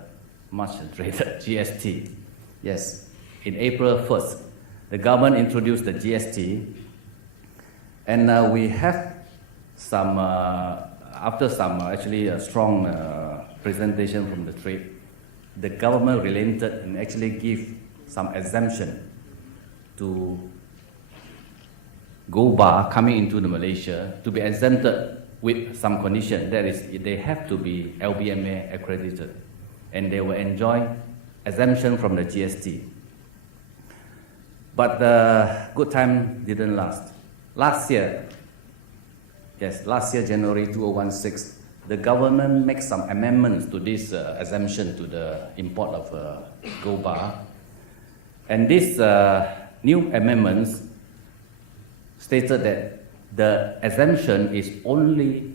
much dreaded GST. Yes, in April 1st, the government introduced the GST, and we have some, after some actually a strong presentation from the trade, the government relented and actually give some exemption to gold bar coming into the Malaysia to be exempted with some condition. That is, they have to be LBMA accredited, and they will enjoy exemption from the GST. But the good time didn't last. Last year, January 2016, the government made some amendments to this exemption to the import of gold bar. And these new amendments stated that the exemption is only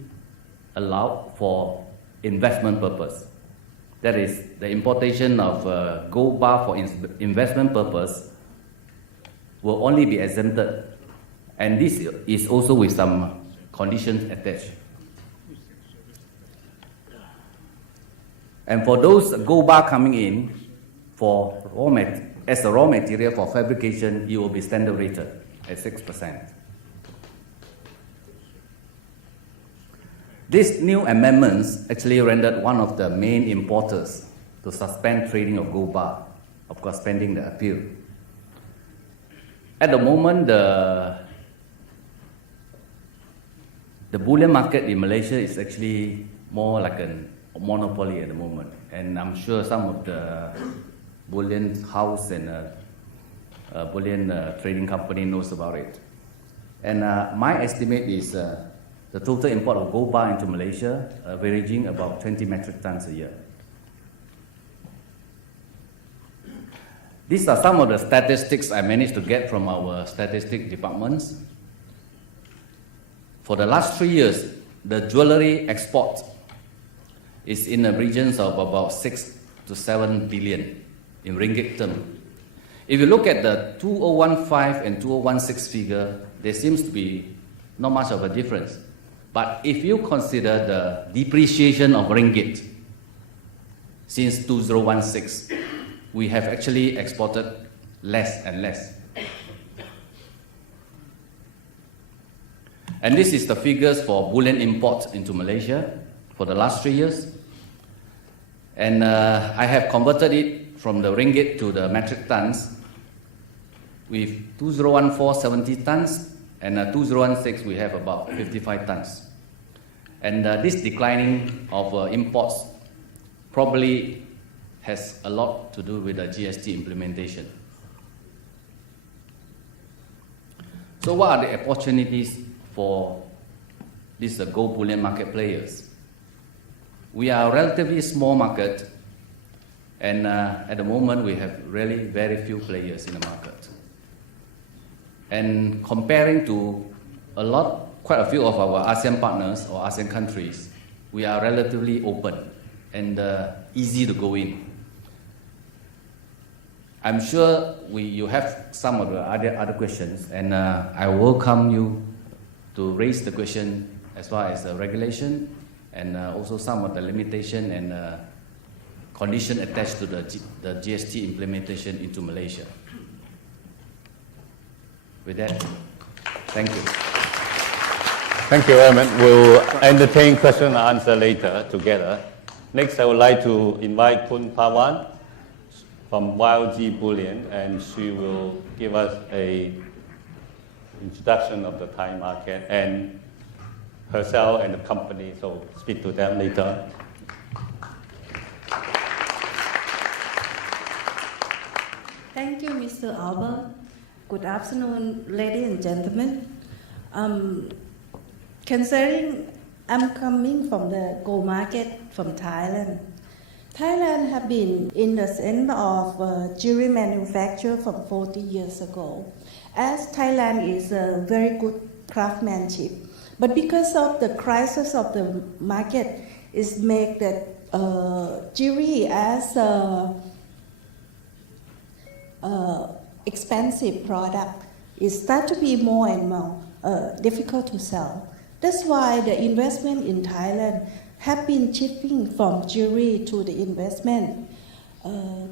allowed for investment purpose. That is, the importation of gold bar for investment purpose will only be exempted. And this is also with some conditions attached. And for those gold bar coming in as a raw material for fabrication, it will be standard rated at 6%. These new amendments actually rendered one of the main importers to suspend trading of gold bar, of course pending the appeal. At the moment, the bullion market in Malaysia is actually more like a monopoly at the moment, and I'm sure some of the bullion house and bullion trading company knows about it. And my estimate is the total import of gold bar into Malaysia averaging about 20 metric tons a year. These are some of the statistics I managed to get from our statistic departments. For the last 3 years, the jewelry export is in the regions of about 6 to 7 billion in ringgit term. If you look at the 2015 and 2016 figure, there seems to be not much of a difference. But if you consider the depreciation of ringgit since 2016, we have actually exported less and less. And this is the figures for bullion imports into Malaysia for the last 3 years. And I have converted it from the ringgit to the metric tons. With 2014, 70 tons, and 2016, we have about 55 tons. And this declining of imports probably has a lot to do with the GST implementation. So what are the opportunities for these gold bullion market players? We are a relatively small market, and at the moment we have really very few players in the market. And comparing to quite a few of our ASEAN partners or ASEAN countries, we are relatively open and easy to go in. I'm sure you have some of the other questions, and I welcome you to raise the question as far as the regulation and also some of the limitation and condition attached to the GST implementation into Malaysia. With that, thank you. Thank you, Herman. We'll entertain question and answer later together. Next, I would like to invite Kun Pawan from YLG Bullion, and she will give us an introduction of the Thai market and herself and the company, so speak to them later. Thank you, Mr. Albert. Good afternoon, ladies and gentlemen. Considering I'm coming from the gold market from Thailand. Thailand have been in the center of jewelry manufacture from 40 years ago, as Thailand is a very good craftsmanship. But because of the crisis of the market, it's make the jewelry as expensive product. It start to be more and more difficult to sell. That's why the investment in Thailand have been shifting from jewelry to the investment.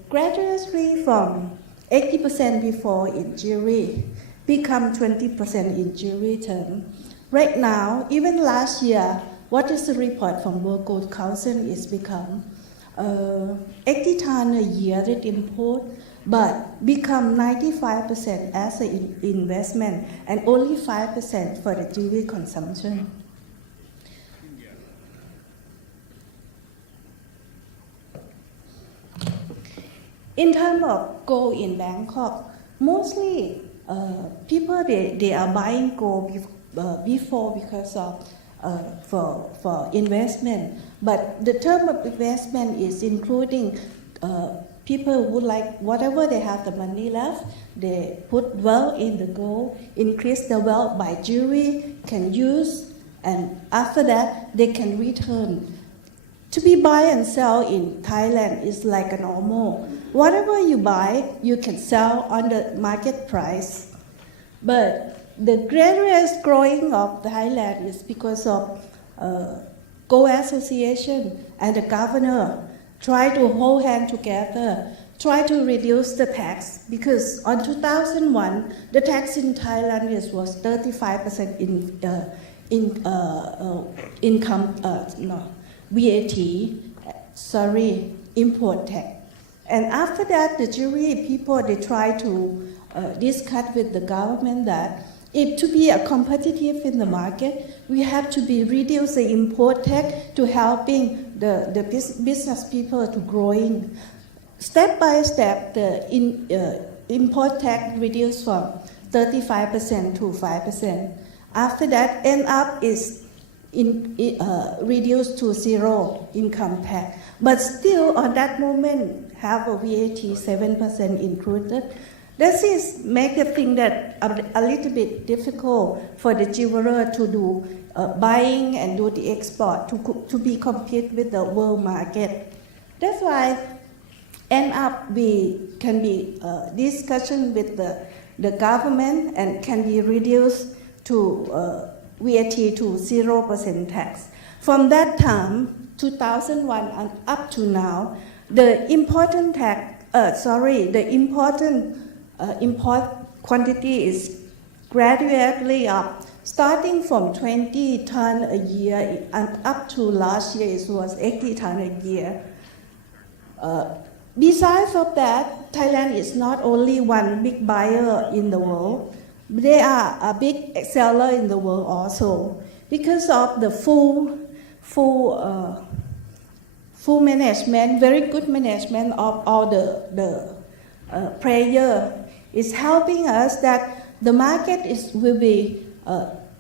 Gradually from 80% before in jewelry, become 20% in jewelry term. Right now, even last year, what is the report from World Gold Council is become 80 ton a year that import, but become 95% as an investment and only 5% for the jewelry consumption. In terms of gold in Bangkok, mostly people they are buying gold before because of for investment. But the term of investment is including people who like whatever they have the money left, they put wealth in the gold, increase the wealth by jewelry, can use, and after that they can return. To be buy and sell in Thailand is like a normal. Whatever you buy, you can sell on the market price. But the greatest growing of Thailand is because of Gold Association and the governor try to hold hands together, try to reduce the tax, because on 2001, the tax in Thailand was 35% income, VAT, import tax. And after that, the jewelry people, they try to discuss with the government that if to be competitive in the market, we have to be reduce the import tax to helping the business people to growing. Step by step, the import tax reduced from 35% to 5%. After that, end up is reduced to zero income tax. But still, on that moment, have a VAT 7% included. This is make the thing that a little bit difficult for the jeweler to do buying and do the export to be compete with the world market. That's why end up we can be discussion with the government and can be reduced to VAT to 0% tax. From that time, 2001 and up to now, the important tax, import quantity is gradually up, starting from 20 ton a year and up to last year it was 80 ton a year. Besides of that, Thailand is not only one big buyer in the world, they are a big seller in the world also. Because of the full management, very good management of all the player is helping us that the market will be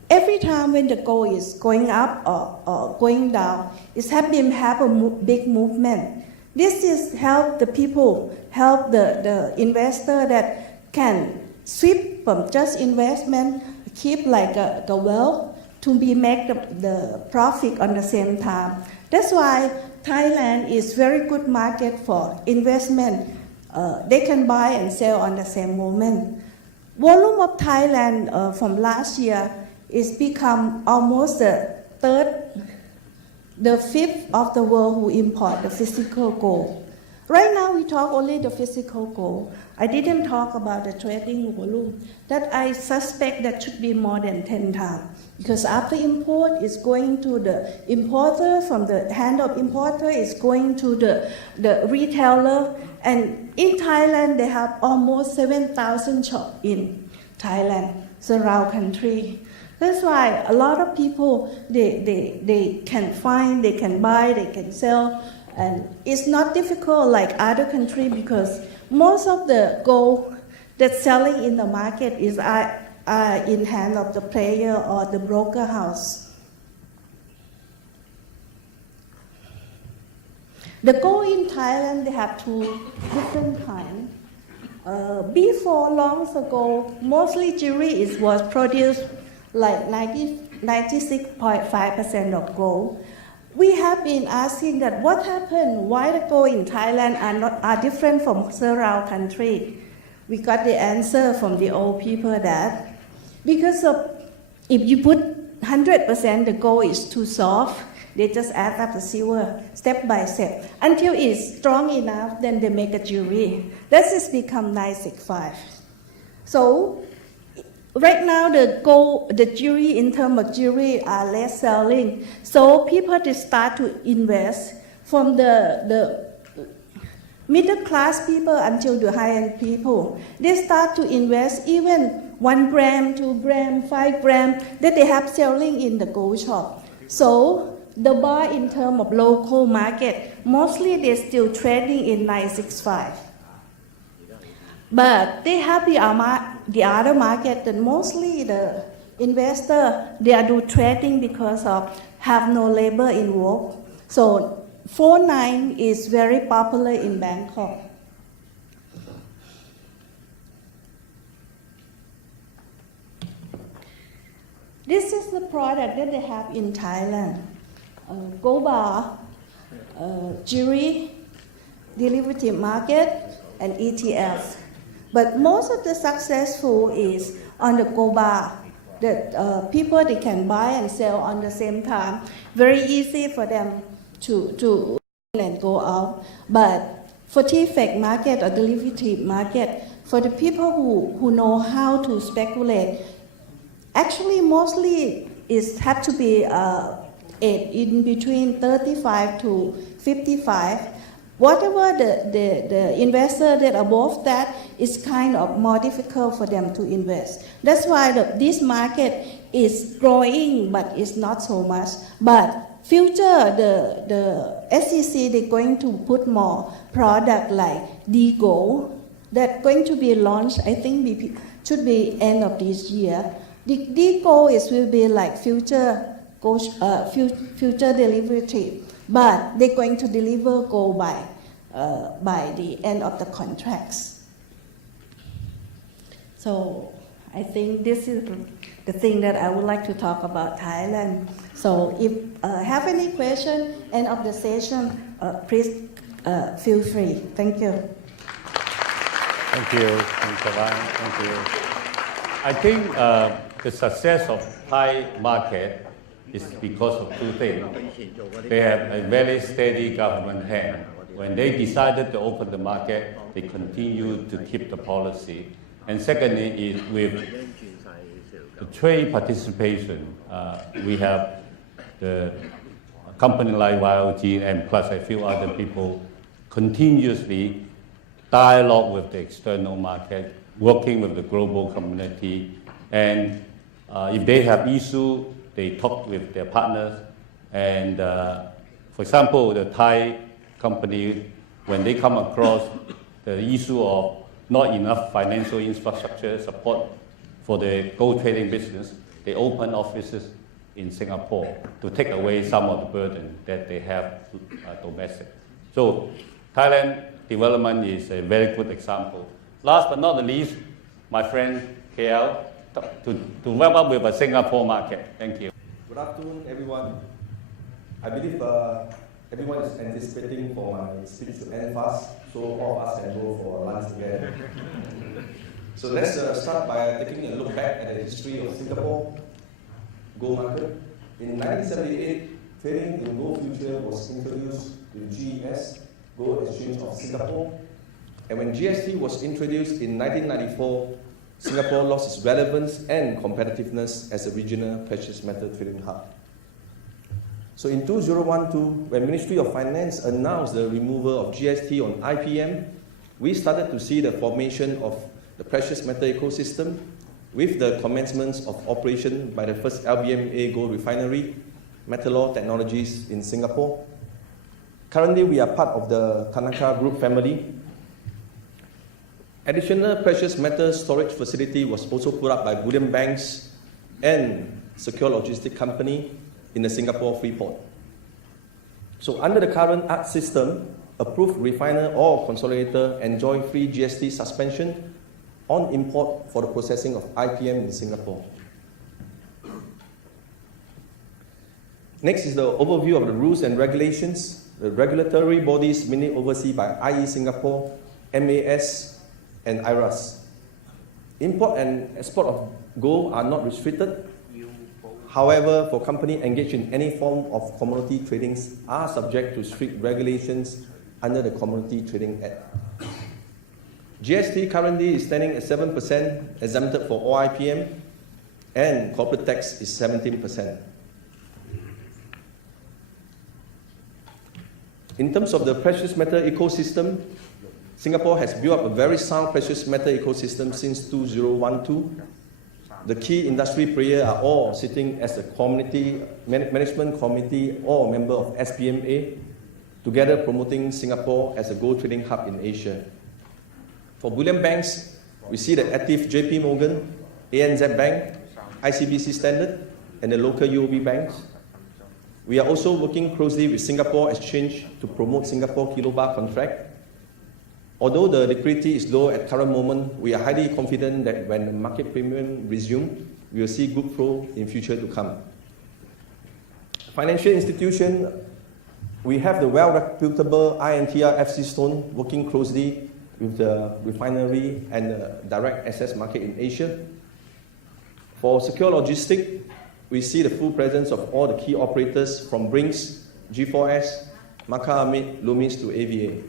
every time when the gold is going up or going down, it have a big movement. This is help the people, help the investor that can switch from just investment, keep like a wealth to be make the profit on the same time. That's why Thailand is very good market for investment. They can buy and sell on the same moment. Volume of Thailand from last year is become almost the fifth of the world who import the physical gold. right now we talk only the physical gold. I didn't talk about the trading volume. That I suspect that should be more than 10 times. Because after import is going to the importer, from the hand of importer is going to the retailer. And in Thailand, they have almost 7,000 shops in Thailand, surround country. That's why a lot of people, they can find, they can buy, they can sell. And it's not difficult like other countries because most of the gold that's selling in the market is in hand of the player or the broker house. The gold in Thailand, they have two different kinds. Before, long ago, mostly jewelry was produced like 96.5% of gold. We have been asking that what happened, why the gold in Thailand are different from surround country. We got the answer from the old people that because of if you put 100%, the gold is too soft. They just add up the silver step by step until it's strong enough. Then they make a jewelry. That has become 965. So right now the jewelry in terms of jewelry are less selling. So people they start to invest from the middle class people until the high end people. They start to invest even 1 gram, 2 gram, 5 gram that they have selling in the gold shop. So the bar in terms of local market, mostly they're still trading in 965. But they have the other market that mostly the investor, they are do trading because of have no labor involved. So 49 is very popular in Bangkok. This is the product that they have in Thailand. Gold bar, jewelry, derivative market, and ETF. But most of the successful is on the gold bar. That people they can buy and sell on the same time. Very easy for them to and go out. But for TFEC market or derivative market, for the people who know how to speculate, actually mostly it have to be in between 35 to 55. Whatever the investor that above that is kind of more difficult for them to invest. That's why this market is growing, but it's not so much. But future, the SEC, they're going to put more product like D-Gold that's going to be launched, I think should be end of this year. The D-Gold will be like future derivative, but they're going to deliver gold by the end of the contracts. So I think this is the thing that I would like to talk about Thailand. So if have any question, end of the session, please feel free. Thank you. Thank you, Thank you. I think the success of Thai market is because of two things. They have a very steady government hand. When they decided to open the market, they continue to keep the policy. And secondly is with the trade participation. We have the company like YOG and plus a few other people continuously dialogue with the external market, working with the global community. And if they have issue, they talk with their partners. And for example, the Thai company, when they come across the issue of not enough financial infrastructure support for the gold trading business, they open offices in Singapore to take away some of the burden that they have domestic. So Thailand development is a very good example. Last but not the least, my friend KL, to wrap up with a Singapore market. Thank you. Good afternoon, everyone. I believe everyone is anticipating for my speech to end fast, so all of us can go for lunch together. So let's start by taking a look back at the history of Singapore gold market. In 1978, trading in gold future was introduced with GES, Gold Exchange of Singapore. And when GST was introduced in 1994, Singapore lost its relevance and competitiveness as a regional precious metal trading hub. So in 2012, when Ministry of Finance announced the removal of GST on IPM, we started to see the formation of the precious metal ecosystem with the commencement of operation by the first LBMA gold refinery, Metalor Technologies in Singapore. Currently, we are part of the Tanaka Group family. Additional precious metal storage facility was also put up by bullion banks and secure logistic company in the Singapore Freeport. So under the current ART system, approved refiner or consolidator enjoy free GST suspension on import for the processing of IPM in Singapore. Next is the overview of the rules and regulations. The regulatory bodies mainly overseen by IE Singapore, MAS, and IRAS. Import and export of gold are not restricted. However, for companies engaged in any form of commodity trading are subject to strict regulations under the Commodity Trading Act. GST currently is standing at 7% exempted for all IPM, and corporate tax is 17%. In terms of the precious metal ecosystem, Singapore has built up a very sound precious metal ecosystem since 2012. The key industry players are all sitting as a community management committee or member of SPMA, together promoting Singapore as a gold trading hub in Asia. For bullion banks, we see the active JP Morgan, ANZ Bank, ICBC Standard, and the local UOB banks. We are also working closely with Singapore Exchange to promote Singapore kilobar contract. Although the liquidity is low at current moment, we are highly confident that when the market premium resume, we will see good flow in future to come. Financial institution, we have the well-reputable INTR FC Stone working closely with the refinery and the direct access market in Asia. For secure logistics, we see the full presence of all the key operators from Brinks, G4S, Maka Amit, Loomis to AVA.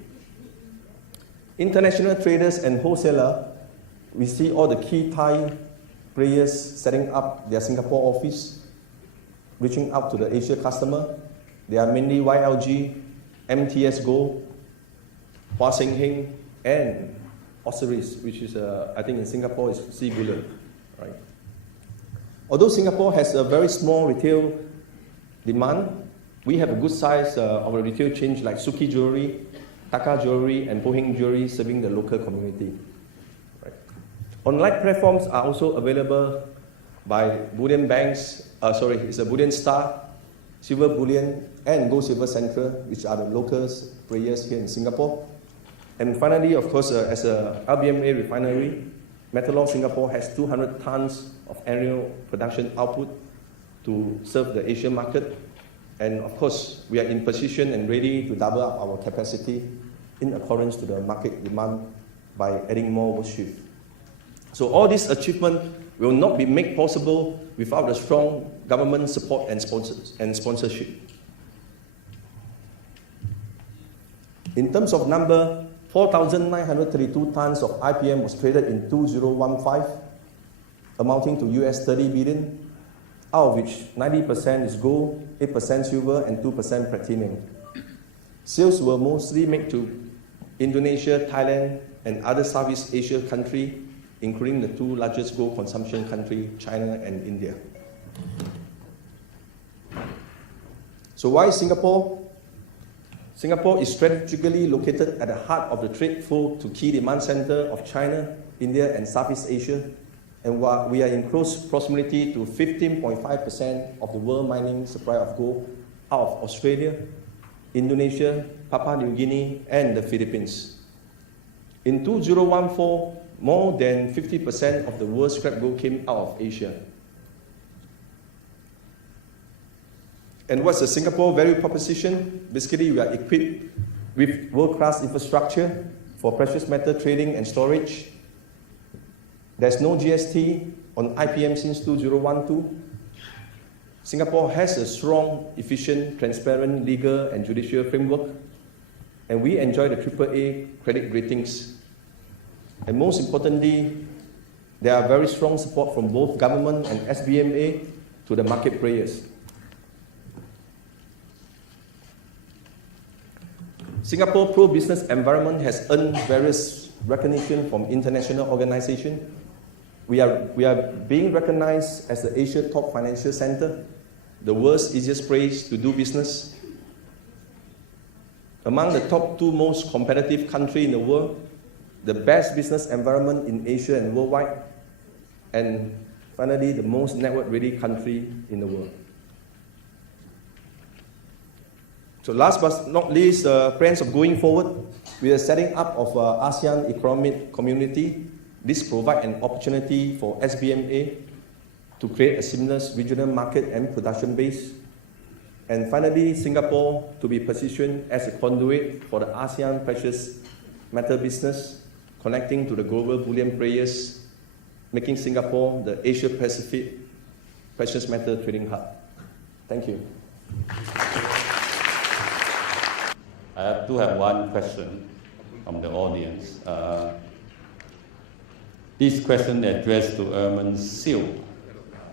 International traders and wholesalers, we see all the key Thai players setting up their Singapore office, reaching out to the Asia customer. They are mainly YLG, MTS Gold, Hua Seng Heng, and Osiris, which is, I think in Singapore is Sea Bullion, right? Although Singapore has a very small retail demand, we have a good size of a retail chain like Suki Jewelry, Taka Jewelry, and Poheng Jewelry serving the local community. Right. Online platforms are also available by bullion banks, it's a Bullion Star, Silver Bullion, and Gold Silver Central, which are the local players here in Singapore. And finally, of course, as a LBMA refinery, Metalor Singapore has 200 tons of annual production output to serve the Asian market. And of course, we are in position and ready to double up our capacity in accordance to the market demand by adding more work shift. So all this achievement will not be made possible without the strong government support and sponsorship. In terms of number, 4,932 tons of IPM was traded in 2015, amounting to US 30 billion, out of which 90% is gold, 8% silver, and 2% platinum. Sales were mostly made to Indonesia, Thailand, and other Southeast Asia countries, including the two largest gold consumption countries, China and India. So why Singapore? Singapore is strategically located at the heart of the trade flow to key demand center of China, India, and Southeast Asia, and we are in close proximity to 15.5% of the world mining supply of gold out of Australia, Indonesia, Papua New Guinea, and the Philippines. In 2014, more than 50% of the world's scrap gold came out of Asia. And what's the Singapore value proposition? Basically, we are equipped with world-class infrastructure for precious metal trading and storage. There's no GST on IPM since 2012. Singapore has a strong, efficient, transparent legal and judicial framework. and we enjoy the AAA credit ratings. And most importantly, there are very strong support from both government and SBMA to the market players. Singapore pro-business environment has earned various recognition from international organizations. We are being recognized as the Asia top financial center, the world's easiest place to do business, among the top 2 most competitive countries in the world, the best business environment in Asia and worldwide, and finally, the most network-ready country in the world. So last but not least, friends, of going forward, with the setting up of ASEAN Economic Community, this provides an opportunity for SBMA to create a seamless regional market and production base. And finally, Singapore to be positioned as a conduit for the ASEAN precious metal business, connecting to the global bullion players, making Singapore the Asia-Pacific precious metal trading hub. Thank you. I do have one question from the audience. This question addressed to Erman Siu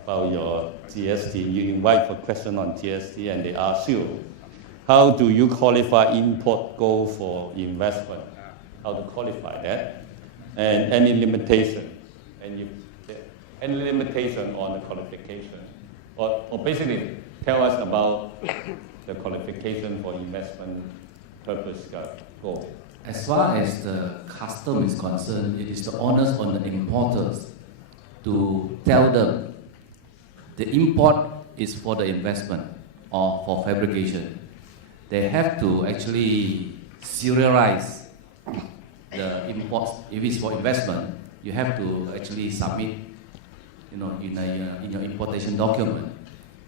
about your GST. You invite for question on GST and they ask you, how do you qualify import gold for investment? How to qualify that? And any limitation? Any limitation on the qualification? Or basically, tell us about the qualification for investment purpose gold. As far as the custom is concerned, it is the onus on the importers to tell them the import is for the investment or for fabrication. They have to actually serialize the imports. If it's for investment, you have to actually submit, in your importation document,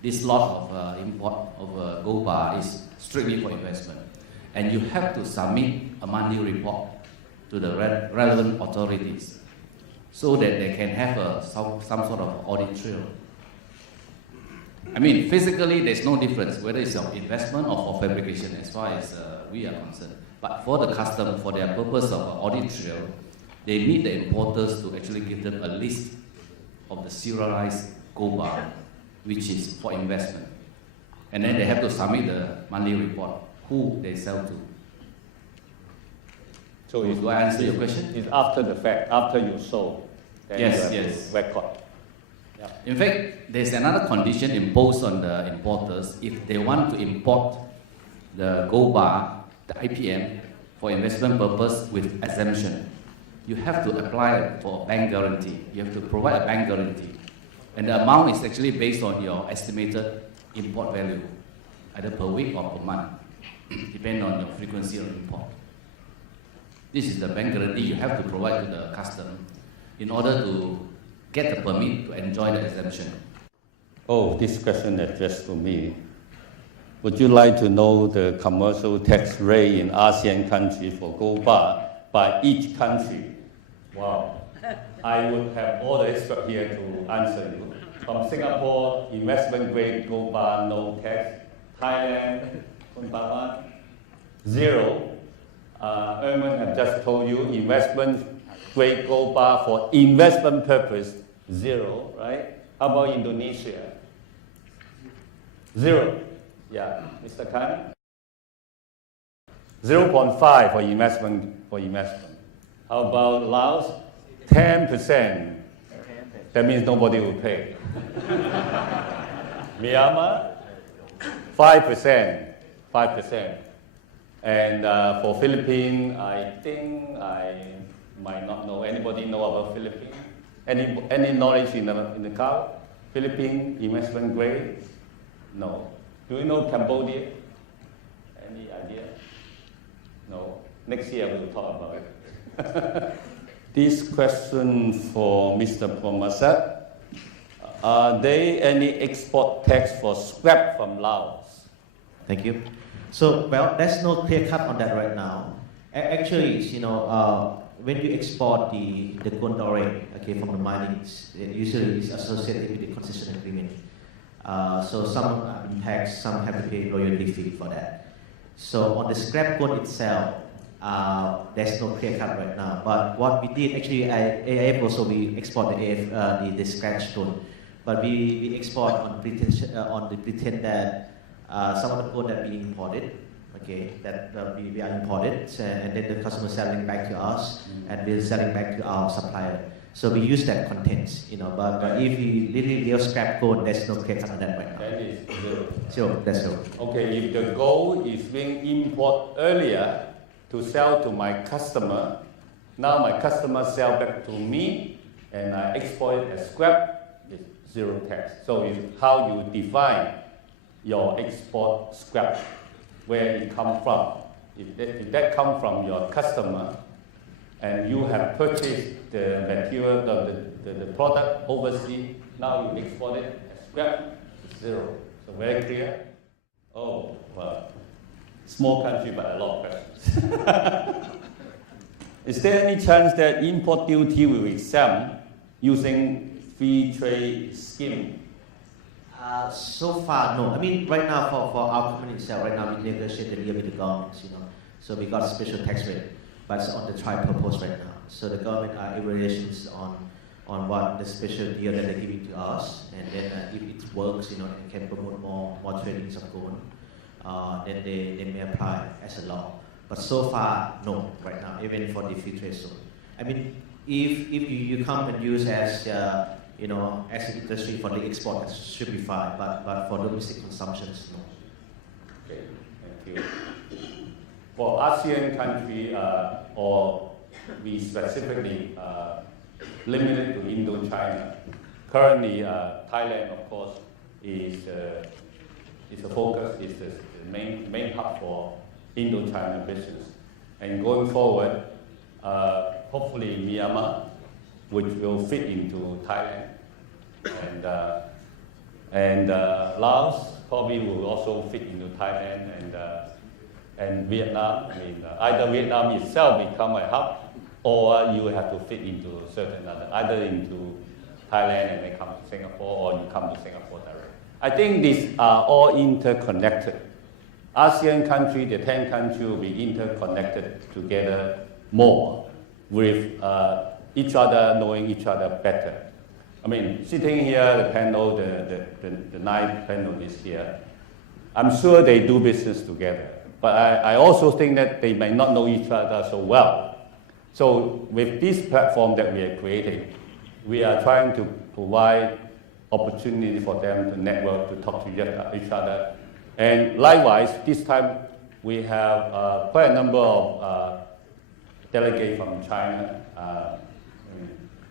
this lot of import of gold bar is strictly for investment. And you have to submit a monthly report to the relevant authorities so that they can have some sort of audit trail. I mean, physically, there's no difference whether it's for investment or for fabrication as far as we are concerned. But for the custom, for their purpose of audit trail, they need the importers to actually give them a list of the serialized gold bar, which is for investment. And then they have to submit the monthly report, who they sell to. So do I answer your question? It's after the fact, after you sold. Yes. Record. Yeah. In fact, there's another condition imposed on the importers if they want to import the gold bar, the IPM, for investment purpose with exemption. You have to apply for a bank guarantee. You have to provide a bank guarantee. And the amount is actually based on your estimated import value, either per week or per month, depending on your frequency of import. This is the bank guarantee you have to provide to the customer in order to get the permit to enjoy the exemption. Oh, this question addressed to me. Would you like to know the commercial tax rate in ASEAN countries for gold bar by each country? Wow. I would have all the experts here to answer you. From Singapore, investment grade gold bar, no tax. Thailand, Taiwan, 0. Erman have just told you investment grade gold bar for investment purpose, 0, right? How about Indonesia? 0. Yeah, Mr. Khan? 0.5 for investment. How about Laos? 10%. That means nobody will pay. Myanmar? 5%. And for Philippines, I think I might not know. Anybody know about Philippines? Any knowledge in the car? Philippines investment grade? No. Do you know Cambodia? Any idea? No. Next year we will talk about it. This question for Mr. Promasat. Are there any export tax for scrap from Laos? Thank you. So, well, there's no clear cut on that right now. Actually, when you export the condorate, okay, from the mining, usually it's associated with the concession agreement. So some are in tax, some have to pay royalty fee for that. So on the scrap code itself, there's no clear cut right now. But what we did actually, AIF also we export the scratch code, but we export on the pretend that some of the code that we imported, okay, that we are imported, and then the customer selling back to us, and we're selling back to our supplier. So we use that contents, but if we really real scrap code, there's no clear cut on that right now. That is zero. So that's zero. Okay, if the goal is being imported earlier to sell to my customer, now my customer sell back to me, and I export it as scrap, it's zero tax. So it's how you define your export scrap, where it come from. If that come from your customer, and you have purchased the material, the product overseas, now you export it as scrap, it's zero. So very clear. Oh, well, small country, but a lot of questions. Is there any chance that import duty will exempt using free trade scheme? So far, no. I mean, right now for our company itself, right now we negotiate the deal with the governments, So we got a special tax rate, but it's on the trial purpose right now. So the government are evaluations on what the special deal that they're giving to us, and then if it works, and can promote more tradings of gold, then they may apply as a law. But so far, no, right now, even for the free trade zone. I mean, if you come and use as as an industry for the export, that should be fine. But for domestic consumptions, no. Okay, thank you. For ASEAN country, or we specifically limited to Indochina. Currently, Thailand, of course, is a focus, is the main hub for Indochina business. And going forward, hopefully Myanmar, which will fit into Thailand, and Laos probably will also fit into Thailand, and Vietnam. I mean, either Vietnam itself become a hub, or you have to fit into certain other, either into Thailand and then come to Singapore, or you come to Singapore directly. I think these are all interconnected. ASEAN country, the 10 countries will be interconnected together more with each other, knowing each other better. I mean, sitting here, the panel, the 9 panelists here, I'm sure they do business together. But I also think that they may not know each other so well. So with this platform that we are creating, we are trying to provide opportunity for them to network, to talk to each other. And likewise, this time we have quite a number of delegates from China.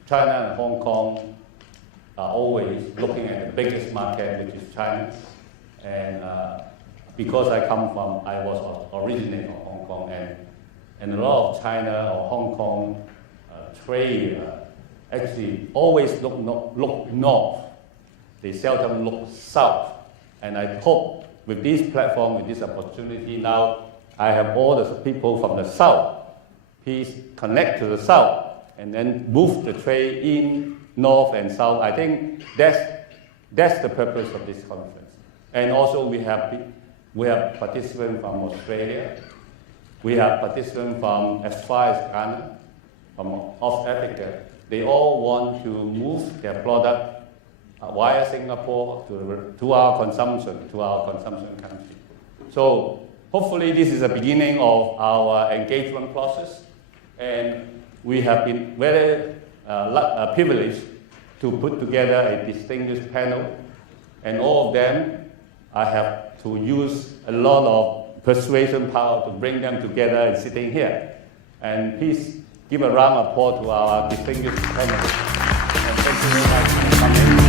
China and Hong Kong are always looking at the biggest market, which is China. And because I was originating from Hong Kong, and a lot of China or Hong Kong trade actually always look north. They seldom look south. And I hope with this platform, with this opportunity now, I have all the people from the south. Please connect to the south and then move the trade in north and south. I think that's the purpose of this conference. And also we have participants from Australia. We have participants from as far as Ghana, from North Africa. They all want to move their product via Singapore to our consumption country. So hopefully this is the beginning of our engagement process, and we have been very privileged to put together a distinguished panel, and all of them, I have to use a lot of persuasion power to bring them together and sitting here. And please give a round of applause to our distinguished panelists. And thank you very much for coming.